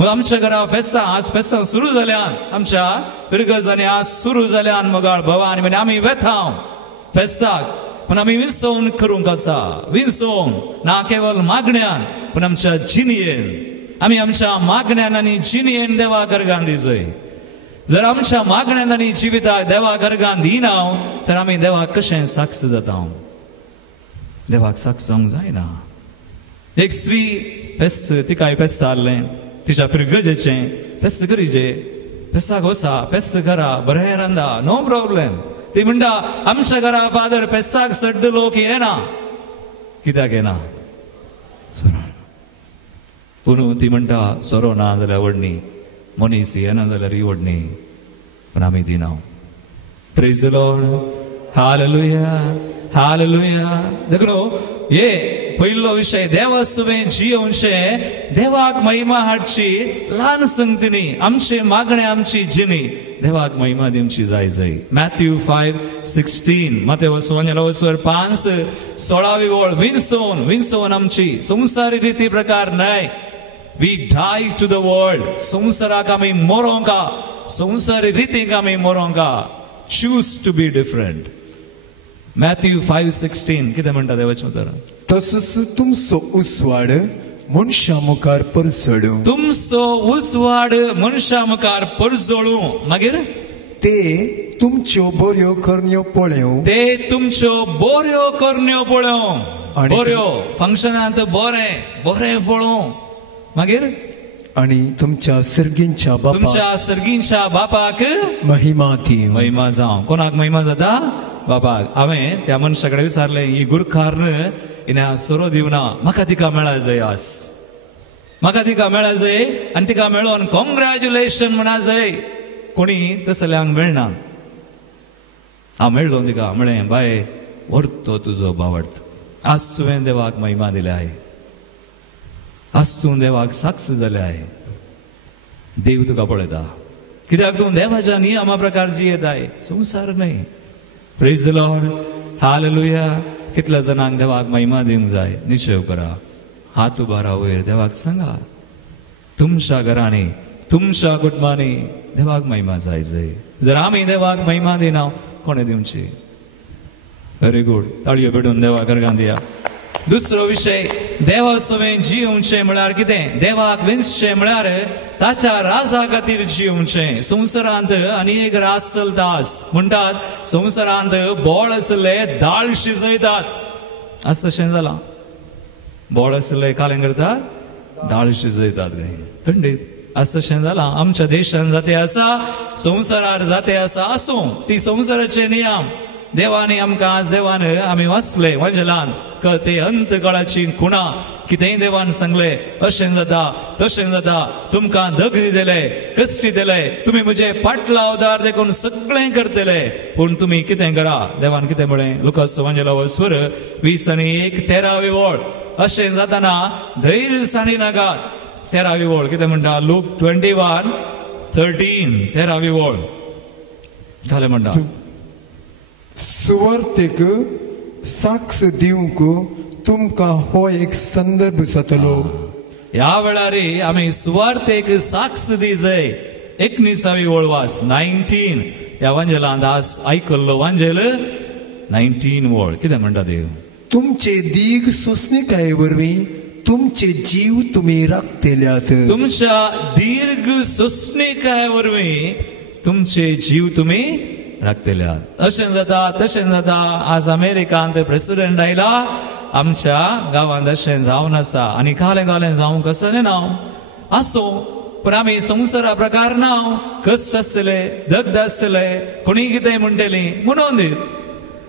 आमच्या घरा फेस्तां आज फेस्तां सुरू जाल्यान आमच्या पिरगजांनी आज सुरू जाल्यान मोगाळ भवानी म्हणजे आमी वेतांव फेस्ताक पूण आमी विंचोवन करूंक आसा. विंचोवन ना केवळ मागण्यान पूण आमच्या जिणयेन आमी आमच्या मागण्यान आनी जिणयेन देवा घरगान दिजय. जर आमच्या मागण्यान आनी जिविताक देवा घरगान दिना तर आमी देवाक कशें साक्ष जाता? देवाक साक्ष जावंक जायना. एक स्त्री फेस्त तिकाय फेस्त हाडलें तिच्या फिरगजेचें फेस्त करीचे फेस्ताक वचा फेस्त करा बरें रांदा नो प्रॉब्लेम. ती म्हणटा आमच्या घरा फादर फेस्ताक सड्ड लोक येना. कित्याक येना? पूण ती म्हणटा सोरो ना जाल्यार व्हडणी मनीस येना जाल्यार ही व्हडणी पूण आमी दिना. Praise the Lord. Hallelujah hallelujah. देखून हे पयलो विशय देवा सुवें जियोवचें देवाक महिमा हाडची ल्हान संगतींनी आमचे मागणे आमची जिणी देवाक महिमा दिवची जाय जाय. मॅथ्यू 5:16 माते वचोन 5:16 ओळ विंचोवन आमची संसारी रीती प्रकार न्हय. We die to the world. संसाराक आमी मोरोंका संसारी रितीक आमी मोरोंका. Choose to be different. Matthew 5:16 कितें म्हणटा देवाचें उतर? तसोच तुमचो उजवाड मनशा मुखार परसडू. तुमचो उजवाड मनशा मुखार परसडू मागीर ते तुमच्यो बऱ्यो करण्यो पळोवन ते तुमच्यो बऱ्यो करण्यो पळोवन आनी बऱ्यो फंक्शनांत बरें बरें पळोवन मागीर आनी तुमच्या सर्गींच्या बापाक महिमा जावं. कोणाक महिमा जाता? बापाक. हांवें त्या मनशा कडेन विचारलें ही गुरकारन हिने सोरो दिवना म्हाका तिका मेळा जाय आज म्हाका तिका मेळा जाय आनी तिका मेळोन कॉंग्रॅच्युलेशन म्हणा जाय. कोणी तसल्यांक मेळना. हांव मेळ्ळो तिका म्हळें बाय व्हरतो तुजो बावट. आज तुवें देवाक महिमा दिल्या आहे. आज तूं देवाक साक्ष जाल्या आहे. देव तुका पळयता. कित्याक तूं देवाच्या नियमा प्रकार जियेताय, संसार न्हय. Praise the Lord, hallelujah. कितल्या जाणांक देवाक महिमा दिवंक जाय, निश्चय करा. हात उबारा वयर देवाक सांगा, तुमच्या घरांनी तुमच्या कुटुंबांनी देवाक महिमा जाय. जर आमी देवाक महिमा दिना कोणे दिवची? Very good. ताळयो पेटून देवाक करगां दिया. दुसरो विषय, देवा सोबें जिवचे म्हळ्यार कितें? देवाक विंसचे म्हळ्यार ताच्या राजा खातीर जिवचे. संवसारांत आनी एक रास चलतास म्हणटात, संवसारांत बोळ आसले दाळ शिजयतात. आज तशें जालां. बोळ आसले कालें करतात, दाळ शिजयतात. खंडीत आज तशें जालां. आमच्या देशांत जाते आसा, संवसारार जाते आसा. आसूं ती संवसाराचे नियम देवानी आमकां आज देवान आमी वाचले वंजलांत ते अंत काळाची खुणा. कितेंय देवान सांगले, अशें जाता तशें जाता, तुमकां दगडी दिले, कश्टी दिले, तुमी म्हजे पाटलावदार देखून सगळें करतले, पूण तुमी कितें करा? देवान कितें म्हळें? लुकास वंजला वस्वर 20:1 ओळ. अशें जाताना धैर्य साणी नाकात. 13वी ओळ कितें म्हणटा? लूक 21:13 13वी ओळ घाले म्हणटा, सुवार्तेक साक्ष दिवंक तुमकां हो एक संदर्भ जातलो. ह्या वेळार आमी सुवार्तेक साक्ष दी जाय. 19वी ओळ वास 19 ह्या वांजेलांत आज आयकल्लो वांजेल 19 ओळ कितें म्हणटा देव? तुमचे दीग सोंसणिकाये वरवीं तुमचे जीव तुमी राखतेल्यात. तुमच्या दीर्घ सोंसणिकाये वरवीं तुमचे जीव तुमी राखतेल्यात. अशें जाता तशें जाता. आज अमेरिकांत प्रेसिडेंट आयला, आमच्या गांवांत अशें जावन आसा आनी कालें जावंक आसलें ना. आसूं, पण आमी संवसारा प्रकार ना. कश्ट आसतले, दग्ध आसतले, कोणी कितें म्हणटलीं म्हणून दीत,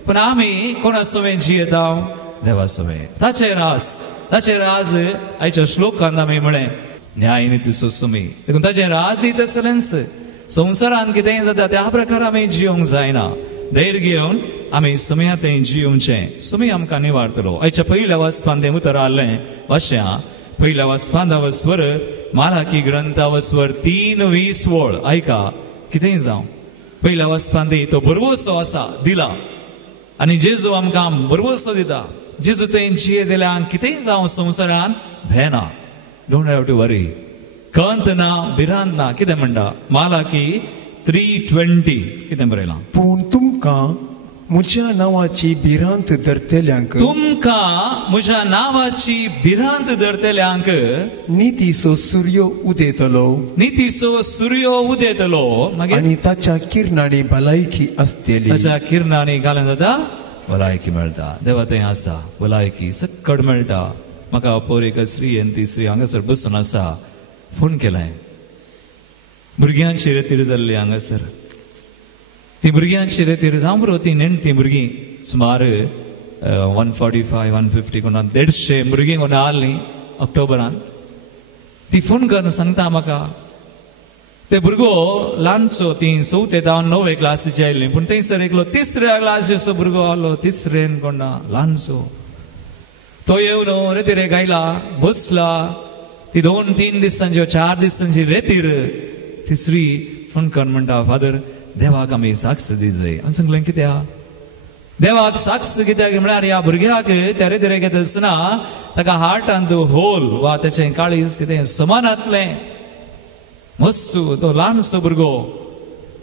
पण आमी कोणा सोबें जियेता? देवा सोबें. ताचे राज आयच्या श्लोकांत आमी म्हळें, न्याय नीती सुमी, देखून ताचें राज हीत आसलेंच. संवसारांत कितेंय जाता त्या प्रकार आमी जिवंक जायना. धैर्य घेवन आमी सुमयातें जिवचें. सुमी आमकां निवारतलो. आयच्या पयल्या वाचपान तें उतर आसलें वाचया. पयल्या वाचपान वस्वर मालाकी ग्रंथा वस्वर 3:20 ओळ. आयका कितेंय जावं. पयल्या वाचपान तो बरवोसो आसा दिला आनी जेजू आमकां बरवोसो दिता. जेजू तें जियेतल्यांक कितेंय जावं संवसारांत भेना. डोंट हॅव टू वरी. कंत ना, भिरांत ना. कितें म्हणटा? मालाकी 3:20 कितें बरयलां? पूण तुमकां म्हज्या नांवाची भिरांत धरतल्यांक, तुमकां म्हज्या नांवाची भिरांत धरतल्यांक नितीचो सूर्य उदेतलो. नितीचो सूर्य उदेतलो. मागीर आनी ताच्या किरणांनी भलायकी आसतली. ताच्या किरणांनी घालून जाता भलायकी मेळटा. देवा तें आसा, भलायकी सक्कड मेळटा. म्हाका पोर एक स्त्री आनी ती स्त्री हांगासर बसून आसा. फोन केलाय, भुरग्यांची रेतीर जाल्ली हांगासर. ती भुरग्यांची रेतीर जावं बरो. ती नेणटी भुरगीं सुमार 145-150 कोणा 150 भुरगीं कोण आसलीं ऑक्टोबरांत. ती फोन करून सांगता म्हाका, ते भुरगो ल्हानसो, ती 4th हांव 9वे क्लासीची आयिल्ली, पूण थंयसर एकलो 3ऱ्या क्लासीचो भुरगो आहलो. 3ऱ्येन कोणा ल्हानसो. तो येवन रेतीर गायला, बसला. ती 2-3 दिसांची 4 दिसांची रेतीर. तिसरी फोन करून म्हणटा, फादर देवाक आमी साक्ष दी जाय. हांवें सांगलें कित्याक? देवाक साक्ष कित्याक म्हळ्यार ह्या भुरग्याक त्या रेतीर घेता आसतना ताका हार्टांत होल वा तेचें काळीज कितें समानांतलें. मस्तू तो ल्हानसो भुरगो,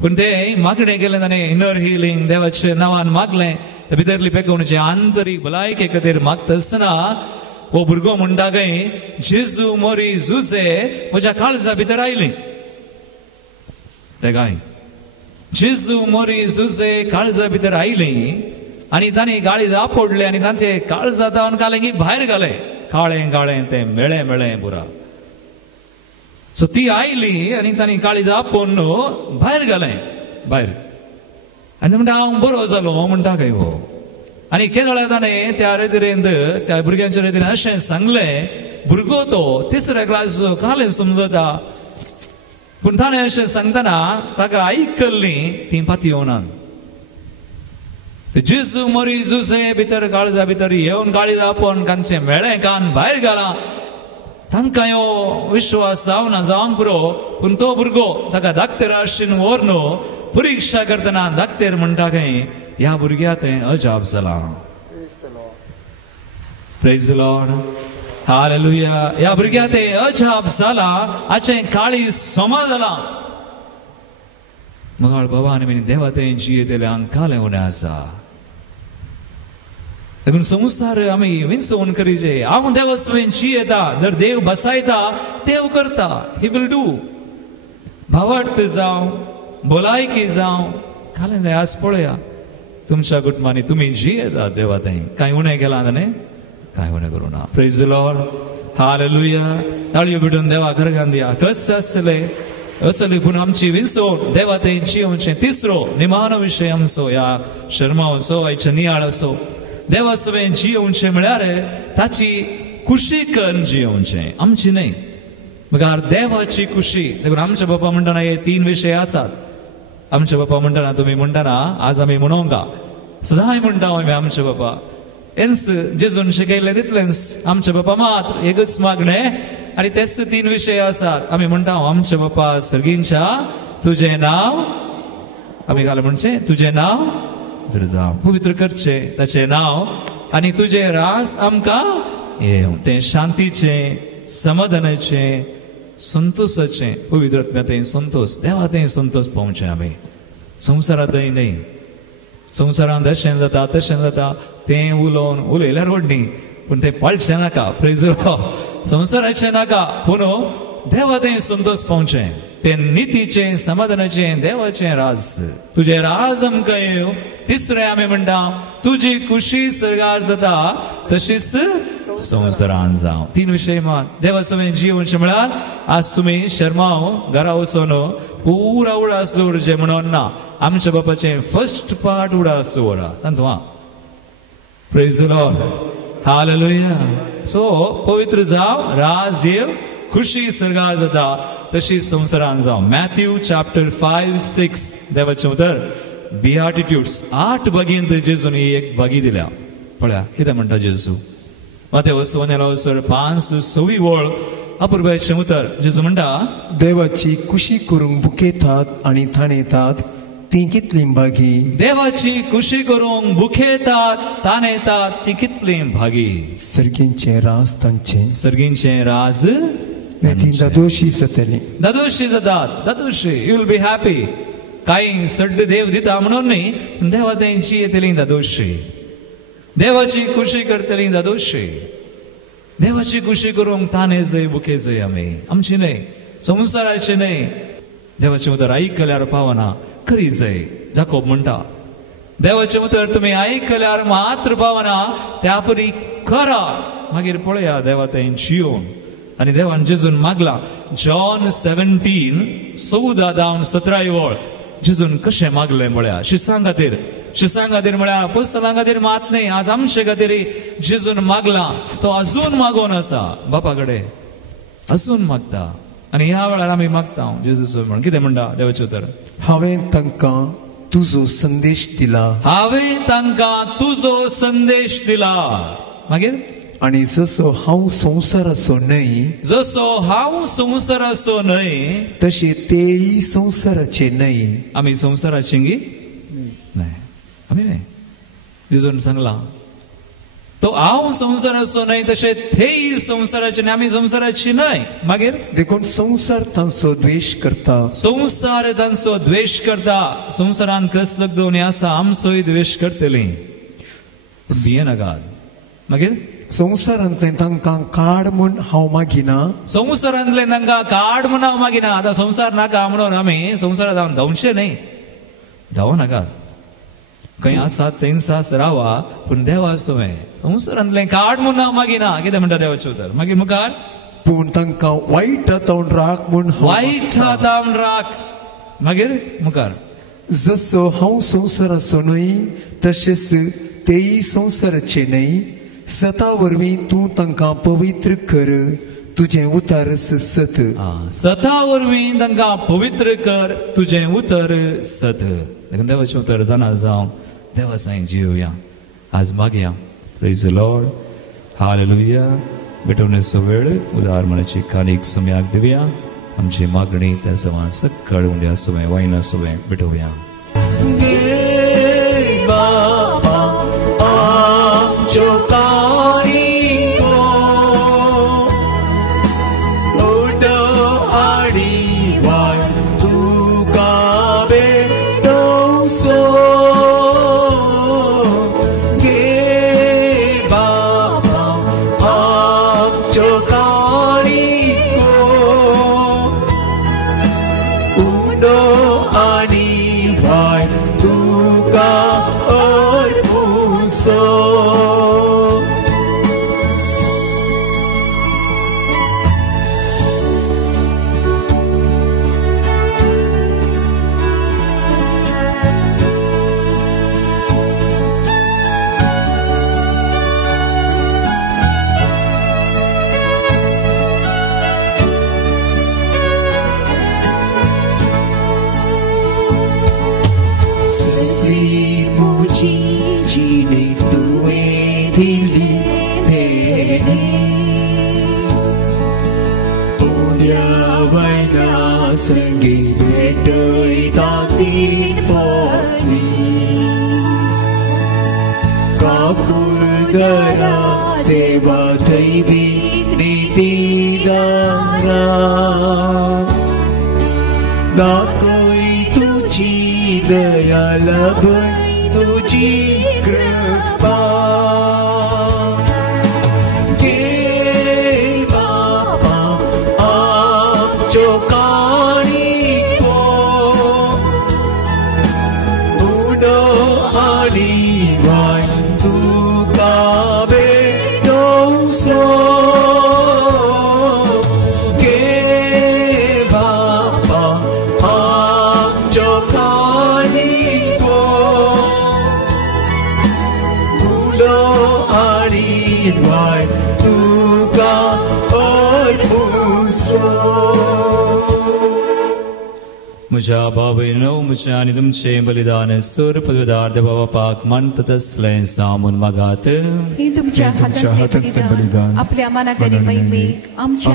पूण तें मागणें केलें ताणें इनर हिलींग देवाच्या नांवान मागलें. ते भितरली पेकोवणेची आंतरीक भलायके खातीर मागता आसतना हो भुरगो म्हणटा काय, जेजू मोरी झुजे म्हज्या काळजा भितर आयली. ते काय जेजू मोरी झुजे काळजा भितर आयली आनी तांणी काळीज आपडलें आनी तांचे काळजा तावन घालें की भायर घालें. काळें काळें तें मेळें मेळें पुरा. सो ती आयली आनी तांणी काळीज आपोवन भायर घालें भायर. आनी म्हणटा हांव बरो जालो म्हणटा काय हो. आनी केदोळ्या ताणें त्या रेतीरेंत त्या भुरग्यांच्या रेतीन अशें सांगलें. भुरगो तो 3ऱ्या क्लासीचो कालें समजता, पूण ताणें अशें सांगतना ताका आयकल्लीं ती पातयेवनात. जेजू मोरी झुजे भितर काळजा भितर येवन काळीज आपोवन कांचे मेळ्ळें कान भायर घालां. तांकां ह्यो विश्वास जावना जावंक पुरो पूण तो भुरगो ताका धाकटेर आशिन व्हरनो परीक्षा करतना धाकटेर म्हणटा खंय ह्या भुरग्याक थंय अजाप जालां. Praise the Lord. हालेलुया. ह्या भुरग्याक थंय अजाप जाला हाचें काळी समज जाला. मगाळ भवानी म्हणे देवा थंय जियेतल्यांक कालें उणें आसा. देखून संवसार आमी विंचोवन करीचे. हांव देवा सवेन जियेता जर देव बसायता देव करता. He will do. भावार्थ जावं भलायकी जावं कालें जाय. आज पळया तुमच्या कुटुंबांनी तुमी जियेता देवा थंय कांय उणें केलां न्ही कांय उणें करूं ना. Praise the Lord. हालेलुया. ताळयो भिडून देवा घरगान दिया. कस आसतले असली पूण आमची विंचोवन देवा थंय जियोवचें. तिसरो निमाणो विशय आमचो ह्या शर्मा असो आयच्या नियाळ असो देवा सवेन जियोवचें म्हळ्यार ताची खुशी करून जियोवचें आमची न्ही. मगार देवाची खुशी. देखून आमचे बापा म्हणटाना हे 3 विशय आसात. आमचे बापा म्हणटाना तुमी म्हणटाना आज आमी म्हणोंका सदांय म्हणटा आमी आमचे बापा हेंच जेजून शिकयलें तितलेंच आमचे बापा मात्र एकच मागणें आनी तेच 3 विशय आसात. आमी म्हणटा आमचे बापा सर्गींच्या तुजें नांव आमी घाल म्हणचें तुजें नांव जावं पवित्र करचें ताचें नांव आनी तुजें रास आमकां येवं. तें शांतीचें समाधानाचें संतोशाचें पवित्र आत्म्याचें संतोश देवा थंय संतोश पावचें आमी. संवसारांत थंय न्ही. संवसारांत अशें जाता तशें जाता तें उलयल्यार व्हडणी पूण तें पाळचें नाका. Praise the Lord. संवसाराचें नाका पूण देवा थंय संतोश पावचें. तें नितीचें समाधानाचें देवाचें राज. तुजें राज आमकां येवं. तिसरें आमी म्हणटा तुजी खुशी सर्गार जाता तशीच संवसारांत जावं. 3 विशय मात देवा सवेन जियोवचें म्हळ्यार आज तुमी शर्माव घरा वचोन पुरा उडास दवरचें म्हणून ना. आमच्या बापाचें फर्स्ट पार्ट उडास दवरा तांतवा. Praise the Lord. हालेलुया. सो पवित्र जाव राज येव खुशी सर्गार जाता तशी संवसारांत जावं. मॅथ्यू चॅप्टर 5-6 देवाचें उतर बियाटिट्यूड्स 8 बागींत जेजून एक बागी दिल्या. पळया कितें म्हणटा जेजू. मातेव 5:6 वळ अपुर्बाचें उतर जेजू म्हणटा देवाची खुशी करूंक बुकेतात आनी थाणेतात ती कितली भागी. देवाची खुशी करूंक बुखेतात ताणेतात ती कितली भागी. सर्गींचें राज तांचें. सर्गींचें राज ती दादोशी जातली. दादोशी जातात. दादोशी यू विल बी हॅपी. कांय सड्ड देव दिता म्हणून न्ही पूण देवा तेंची येतली दादोशी. देवाची खुशी करतली दादोशी. देवाची खुशी करूंक ताणे जाय बुके जाय आमी आमची न्ही संवसाराची न्ही. देवाचें उतर आयकल्यार पावना करी जाय. जाकोब म्हणटा देवाचें उतर तुमी आयकल्यार मात्र पावना त्या परी करा. मागीर पळया देवा थंय जियोवन आनी देवान जेजून मागला. जॉन 17:14-17 वळ जेजून कशें मागलें म्हळ्यार शिसां खातीर. शिसां खातीर म्हळ्यार अपोस्तलां खातीर मात न्ही आज आमचे खातीर जेजून मागला. तो अजून मागोन आसा बापा कडेन अजून मागता. आनी ह्या वेळार आमी मागता जेजूचो म्हण कितें म्हणटा देवाचें उतर. हांवें तांकां तुजो संदेश दिला. हांवें तांकां तुजो संदेश दिला. मागीर आनी जसो हांव संवसाराचो न्हय जसो हांव संवसाराचो न्हय तशे तेय संवसाराचे न्हय. आमी संवसाराची गी न्हय आमी न्हय. जेजून सांगला तो हांव संवसाराचो न्हय तशे तेय संवसाराचे न्हय. आमी संवसाराची न्हय. मागीर देखून संवसार तांचो द्वेश करता. संवसार तांचो द्वेश करता. संवसारान कसलक दोनी आसा आमचोय द्वेश करतली भियेनाकात. मागीर संवसारांतले तांकां काड म्हूण हांव मागिना. संवसारांतले तांकां काड म्हूण हांव मागिना. आतां संवसार नाका म्हणून आमी संवसारांत जावन धांवचे न्हय. धांव नाकात. खंय आसात थंयच रावा पूण देवा सवें संवसारांतलें काड म्हूण हांव मागिना. कितें म्हणटा देवाचें उतर. मागीर मुखार पूण तांकां वायट हातावन राख म्हूण वायट हातावन राख. मागीर मुखार जसो हांव संवसाराचो न्हय तशेंच तेय संवसाराचे न्हय. सता वरवीं तूं तांकां पवित्र कर. तुजें उतर सत. सता वरवीं तांकां पवित्र कर. तुजें उतर सत. देखून देवाचें उतर जाणा जावं देवा साईं जियोया. आज मागया. Praise the Lord. हालेलुया. भेटवण्याचा वेळ उदार मनाची कानिक समयाक देऊया. आमची मागणी त्या समान सक्कळ उंड्या समय वाईना समय भेटवूया. म्हज्या बाबेनो म्हज्या आनी तुमचे बलिदान सूर पदवेदार बाबा पाक म्हणत असलें सामून मागात. हे तुमच्या हातांतलें बलिदान आपल्या मनाकरी मैमेक आमच्या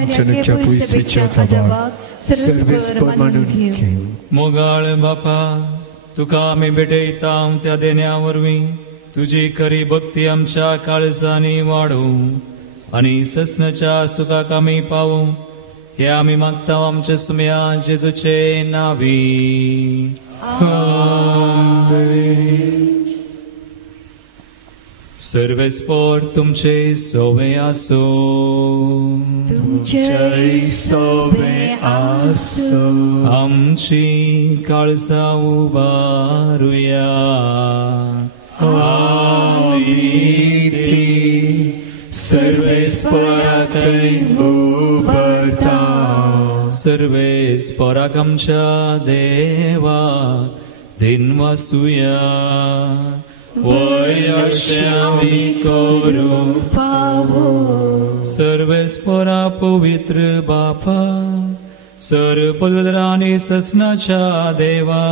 मानून घेव. मोगाळ बापा तुका आमी भेटयता त्या देण्या वरवीं तुजी खरी भक्ती आमच्या काळजांनी वाडोवं आनी ससनाच्या सुखाक आमी पावूं हे आमी मागता आमच्या सुम्या जेजूचे नावी. सर्वेस्पोर तुमचे सोवे आसो. तुमचे सोवे आसो. आमची काळजा उबारुया. सर्वेस्पोराकय उबरता. सर्वेस्पोराक आमच्या देवा दिनवासुया. वय अशें आमी करूं पावो. सर्वेस्पोरा पवित्र बापा सर पदवेदार आनी ससनाच्या देवा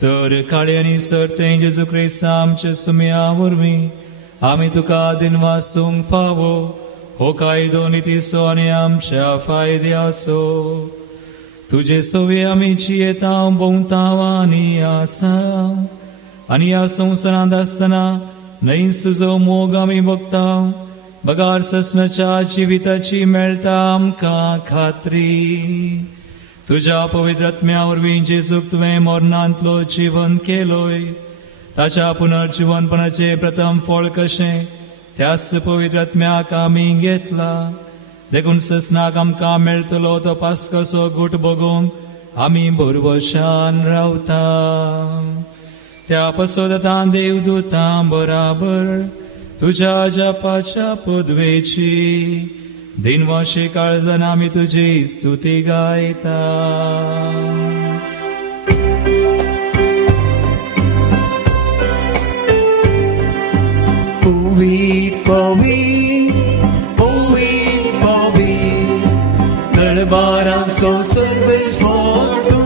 सर काळी आनी सर तें जेजू क्रिस्त आमच्या सुम्या वरवीं आमी तुका दिनवासूंक फावो. हो कायदो नितीसो आनी आमच्या फायद्याचो. तुजे सोवे आमी जियेता भोंवता आनी आसा आनी ह्या संवसारांत आसतना नई सुजो मोग आमी भोगता. बगार ससनाच्या जिविताची मेळटा आमकां खात्री. तुज्या पवित्र आत्म्या वरवीं जेजूक तुवें मरणांतलो जीवन केलोय. ताच्या पुनर्जीवनपणाचे प्रथम फळ कशें त्याच पवित्र आत्म्याक आमी घेतला. देखून ससनाक आमकां मेळटलो तो पास्काचो गूट भोगूंक आमी भरवशान रावता. त्या पसोदतां देवदूतां बराबर तुज्या जपाच्या पदवेची दिनवाशी काळजान आमी तुजी स्तुती गायता. दरबारां सो सर्वेस फोटू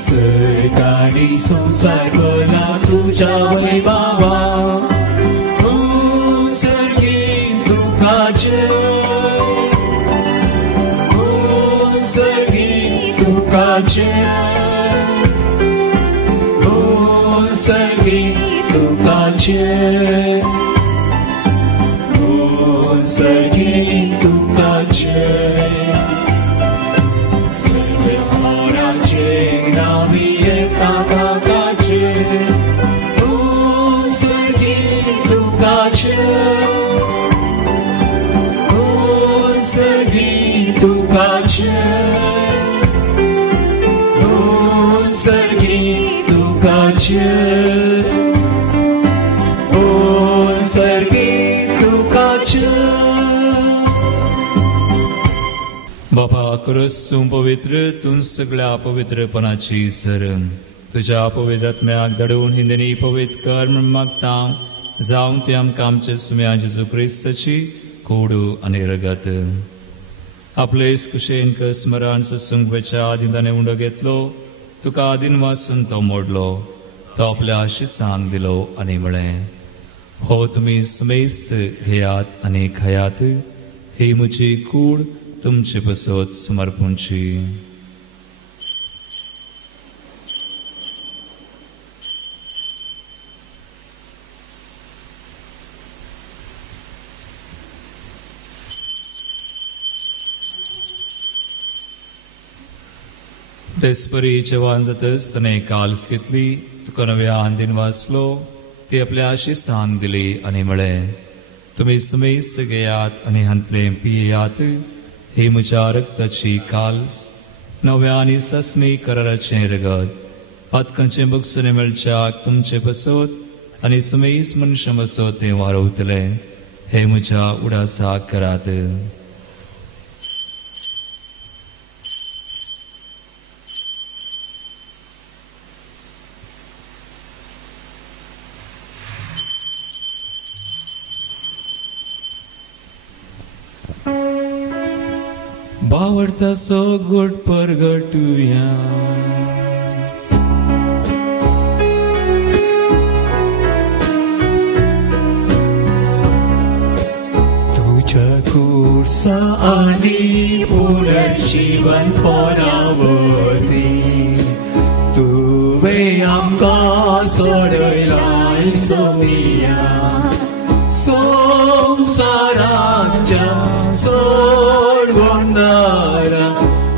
सरकारी संसार भला तुझ्या वैभवा. सर्गी तुकाचे सर्गी तुकाचे सर्गी तुकाचे सर्वे स्मराचे नामी एका काकाचे सर्गी तुकाचे सर्गी तुकाचे सर्गी तुकाचे सर्गी तुकाचे बापा खरंच तू पवित्र तू सगळ्या पवित्रपणाची सर तुझ्या पवित्र आत्म्याक दडून हिंदनी पवित्र कर म्हण मागता जावं ते आमकां आमचे सुम्या जेजू क्रिस्ताची कोड आनी रगत आपले कुशेन स्मरण सत्संगच्या आदिदाने उंडो घेतलो तुका आदीन वासून तो मोडलो तो आपल्या आशिसांक दिलो आनी म्हळें हो तुमी समेस्त घेयात आनी खायात ही म्हजी कूड तुमचे पसत समर्पूंची तेसपरी जवान जातस ताणें काल्स घेतली तुका नव्या आंदीन वाचलो ती आपल्या आशिसांक दिली आनी म्हळें तुमी समेस्त घेयात आनी हांतले पियेयात ही म्हज्या रक्ताची काल्स नव्या आनी ससनी कराराचें रगत पातकांचे बक्षणे मेळच्याक तुमचे बसत आनी समेस्त मनशां बसत तें वारवतले हे म्हज्या उडासाक करात बावडता सो गुट परगटुया तुझ्या कुर्सा आणि पुनर्जीवन पोरावरवी तुवे आमकां सोडयलाय सोमिया संसाराच्या सोडवणारा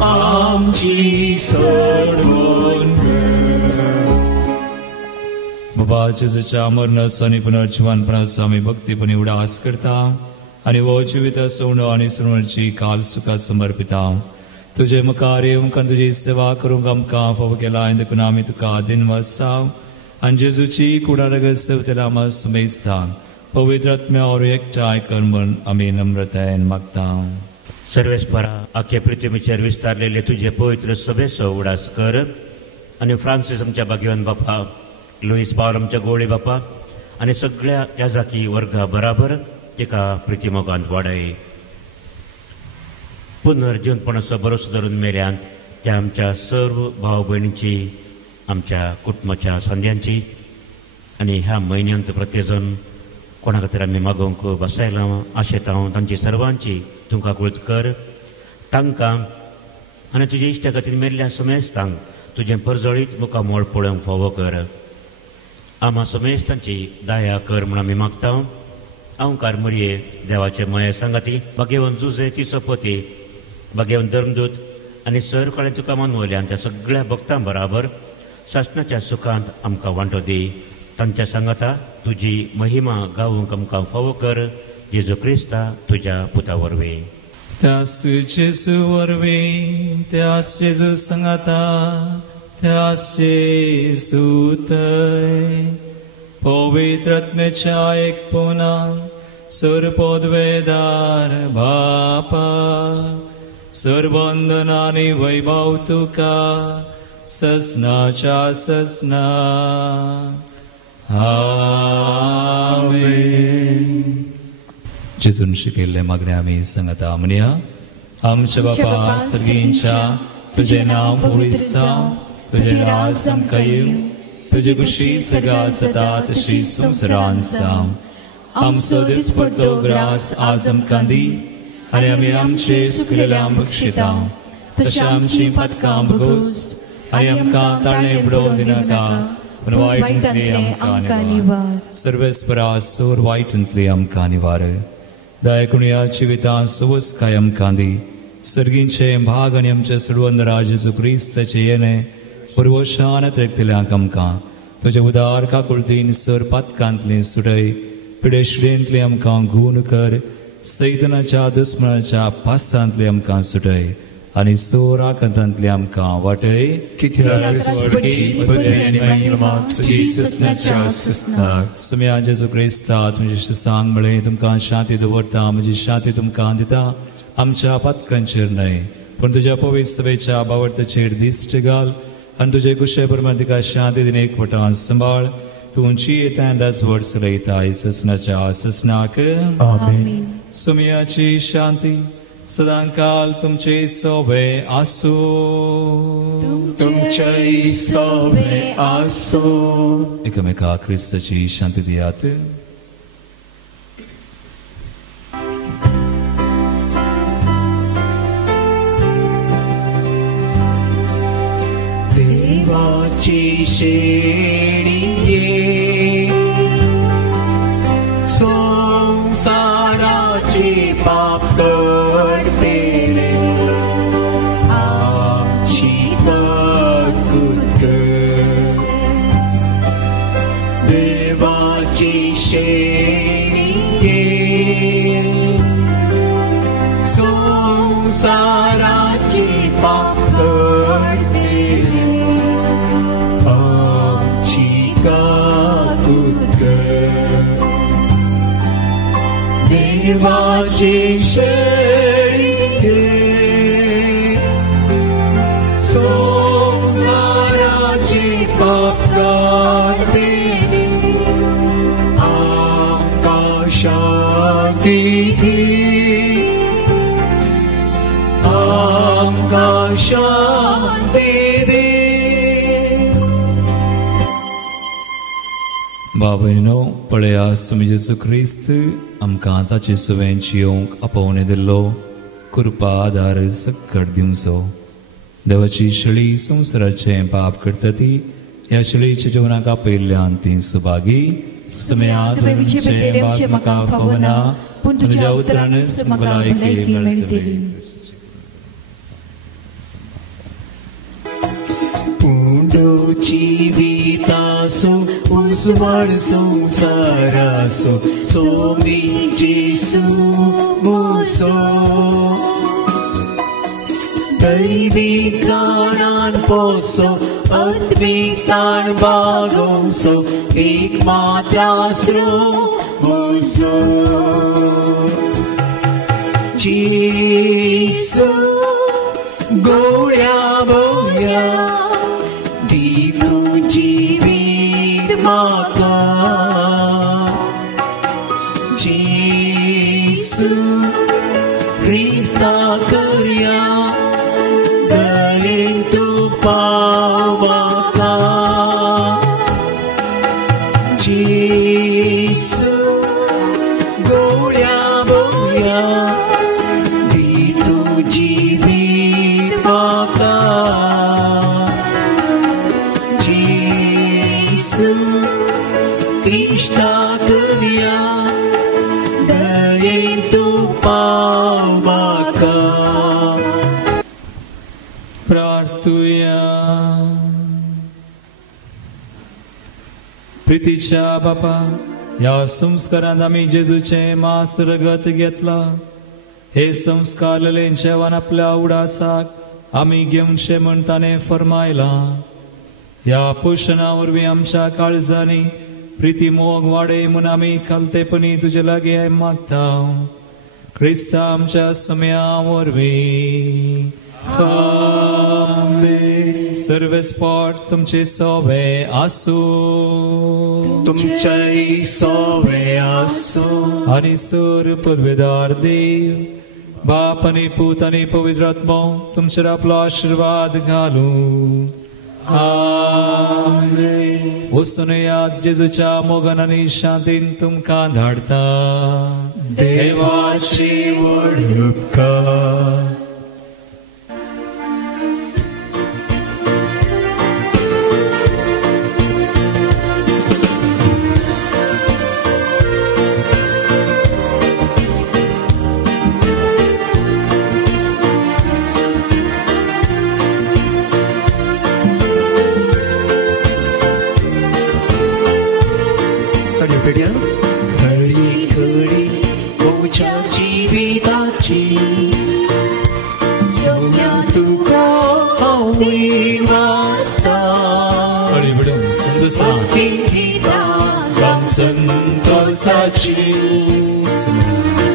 आमची सोडवण बाबा जेजूच्या मरणाचा आनी पुनर्जीवनपणाचो आमी भक्तीपणी उडास करता आनी हो जिवीत सोडो आनी सोडवणची काल सुखात समर्पिता तुझे मुखार येवंकां तुजी सेवा करूंक आमकां फावो केला देखून आमी तुका दिन वसाव आनी जेजूची कुडा रगत सेवतेला आमा सुमेस्ता पवित्र आत्म्या और एकठांय कर म्हण आमी नम्रतायेन मागता सर्वेस्परा आख्या पृथ्वीचेर विस्तारलेले तुझे पवित्र सभेचो उडास कर आनी फ्रांसीस आमच्या भाग्यवान बापा लुईस पावल आमच्या गोळे बापा आनी सगळ्या याजाकी वर्गा बराबर तिका प्रितीमोगांत वाडय पुनर्जीवनपणाचो भरोसो धरून मेल्यांत त्या आमच्या सर्व भाव भयणींची आमच्या कुटुंबाच्या संध्यांची आनी ह्या म्हयन्यांत प्रत्येकजण कोणा खातीर आमी मागोवंक बसयलां आशेता तांची सर्वांची तुमकां कुळत कर तांकां आनी तुजे इश्टा खातीर मेल्ल्या समेस्तांक तुजें परजळीत मुखार मोळ पळोवंक फावो कर आमा समेस्तांची दया कर म्हूण आमी मागता हांव कारमळये देवाचे मये सांगाती भाग्यवान जुजे तिचो पती भाग्यवान धर्मदूत आनी सर कडेन तुका मानवल्यान त्या सगळ्या भक्तां बराबर शासनाच्या सुखांत आमकां वांटो दी तांच्या सांगाता तुजी महिमा गावूंक आमकां फावो कर जेजू क्रिस्ता तुज्या पुता वरवीं त्यास जेजू वरवीं त्यास जेजू सांगाता त्यास जेजू थंय पवित्र आत्म्याच्या एकपणान सर पदवेदार बापा सर बंधनांनी वैभव तुका ससनाच्या ससना आमेन. जेजून शिकयल्ले मागणे आमी सांगता म्हणया आमच्या बापा सर्गींच्या तुझे नाव पवित्र जावं तुझे राज आमकां येवं तुझी खुशी सगळ्या जाता तशी संवसारांत जावं आमचो दिसपट्टो ग्रास आज आमकां दी आनी आमी आमचे सुकलेल्यांक बक्षिता तशें आमची पदकां भोगोस आनी आमकां ताळणे बुडोवन दिनाका पूण वायटांतले आमकां निवार सर्वेस्परा सोर वायटांतले आमकां निवार दया करून ह्या जिवितांत सवस काय आमकां दी सर्गींचे भाग आनी आमचे सर्वंदरा जेजू क्रिस्ताचे येणे पुर्वशान तेकतल्याक आमकां तुजे उदार काकुळतीन सर पातकांतले सुटय पिडेशिडेंतले आमकां गूण कर सैतनाच्या दुस्मनाच्या पासांतले आमकां सुटय आनी सोर आकांतांतले आमकां वाटय सुम्या जेजू क्रिस्ता तुमचे सांग म्हळे तुमकां शांती दवरता म्हजी शांती तुमकां दिता आमच्या पातकांचेर न्हय पूण तुज्या पवित्र सभेच्या बावडताचेर दिश्ट घाल आनी तुजे कुशे प्रमाण तिका शांती दिन एकवटान सांबाळ तूं येता राजवट चलयता ससनाच्या ससनाक आमेन. सुमयाची शांती सदां काल तुमचे सोबे आसूं तुमचे सोबे आसूं. एकामेका क्रिस्ताची शांती दियात. देवाची शेणी ये संसाराचे पाप करते रे आमची तरतूद कर. देवाची शेणी ये संसाराचे पाप करते रे आमची तरतूद कर. देवाची शेळी संसाराची पाप काढते आमकां शांती दी आमकां शांती दी. बाबनो पळया सुमी जेजू क्रिस्त आमकां ताचे सुवेन जियोंक आपोवणे दिल्लो कृपा आदार सकट दिवचो. देवाची शेळी संवसाराचे पाप करता ती ह्या शेळीच्या जिवनाक आपयल्ल्यान ती सुभागी. सुम्यात म्हाका फावना पूण तुज्या उतरानच म्हाका भलायकी मेळटली. जिवितासो उजवाड संसारासो सोमी जेसू मोसो दैविकाणान पोसो अद्वितान बागोसो एक मात्रास्रो मोसो जेसू गोळ्या बोया जीवित माता जेसू ख्रिस्ता करया दयेन तू पावता. जेसू गोळ्या बोया दी तू जीवित माता. इष्टा करया दयेन तू पावता. प्रार्थुया. प्रितीच्या बापा ह्या संस्कारांत आमी जेजूचे मास रगत घेतला. हे संस्कार ललेंच्या वान आपल्या उडासाक आमी घेवचे म्हण ताणें फरमायला. ह्या पोषणा वरवीं आमच्या काळजांनी प्रिती मोग वाडय म्हूण आमी खालतेपणी तुजे लागीं मागता. क्रिस्ता आमच्या सुम्या वरवीं आमेन. सर्वेस्पॉट तुमचे सोबे आसूं तुमचे सोबे आसूं. आनी सर पदवेदार देव बाप आनी पूत आनी पवित्र आत्मो तुमचेर आपलो आशीर्वाद घालूं. आमेन. वचून याद जेजूच्या मोगान आनी शांतीन तुमकां धाडता. देवाची व्हड उपकार.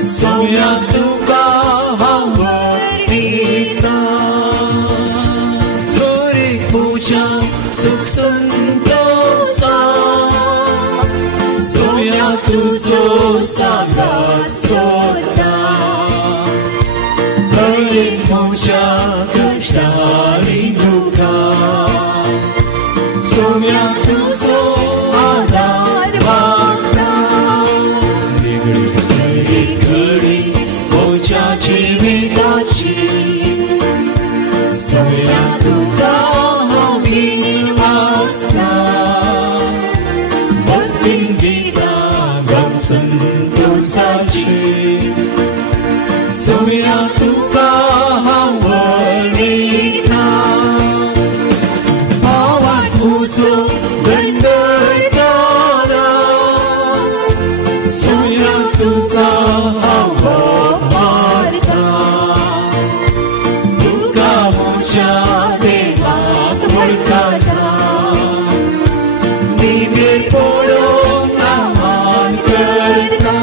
सोम्या तुका आवडीता बरी पूजा सुख संतोषा सोम्या तुझो सांगात सोदा बरी पूजा कष्टाळी दुखा सोम्या तुझो आधार वाटा घडी मोच्या जीविताची सोम्या तुका हांव वाचता भक्तीन गिता गम संतोषाची सोम्या तुका हांव वळिता आवाज तुझो गंडयताना सोम्या तुझा हांव मारता तुका मोच्या देवाक वळखता निवेर पळोवन आमान करता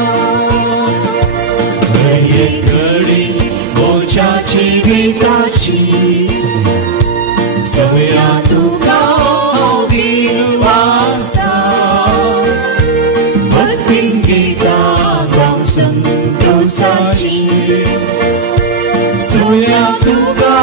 एक घडी मोच्या जिविताची सोम्या तुका हांव वाचता भक्तीन गिता गम संतोषाची सोम्या तुका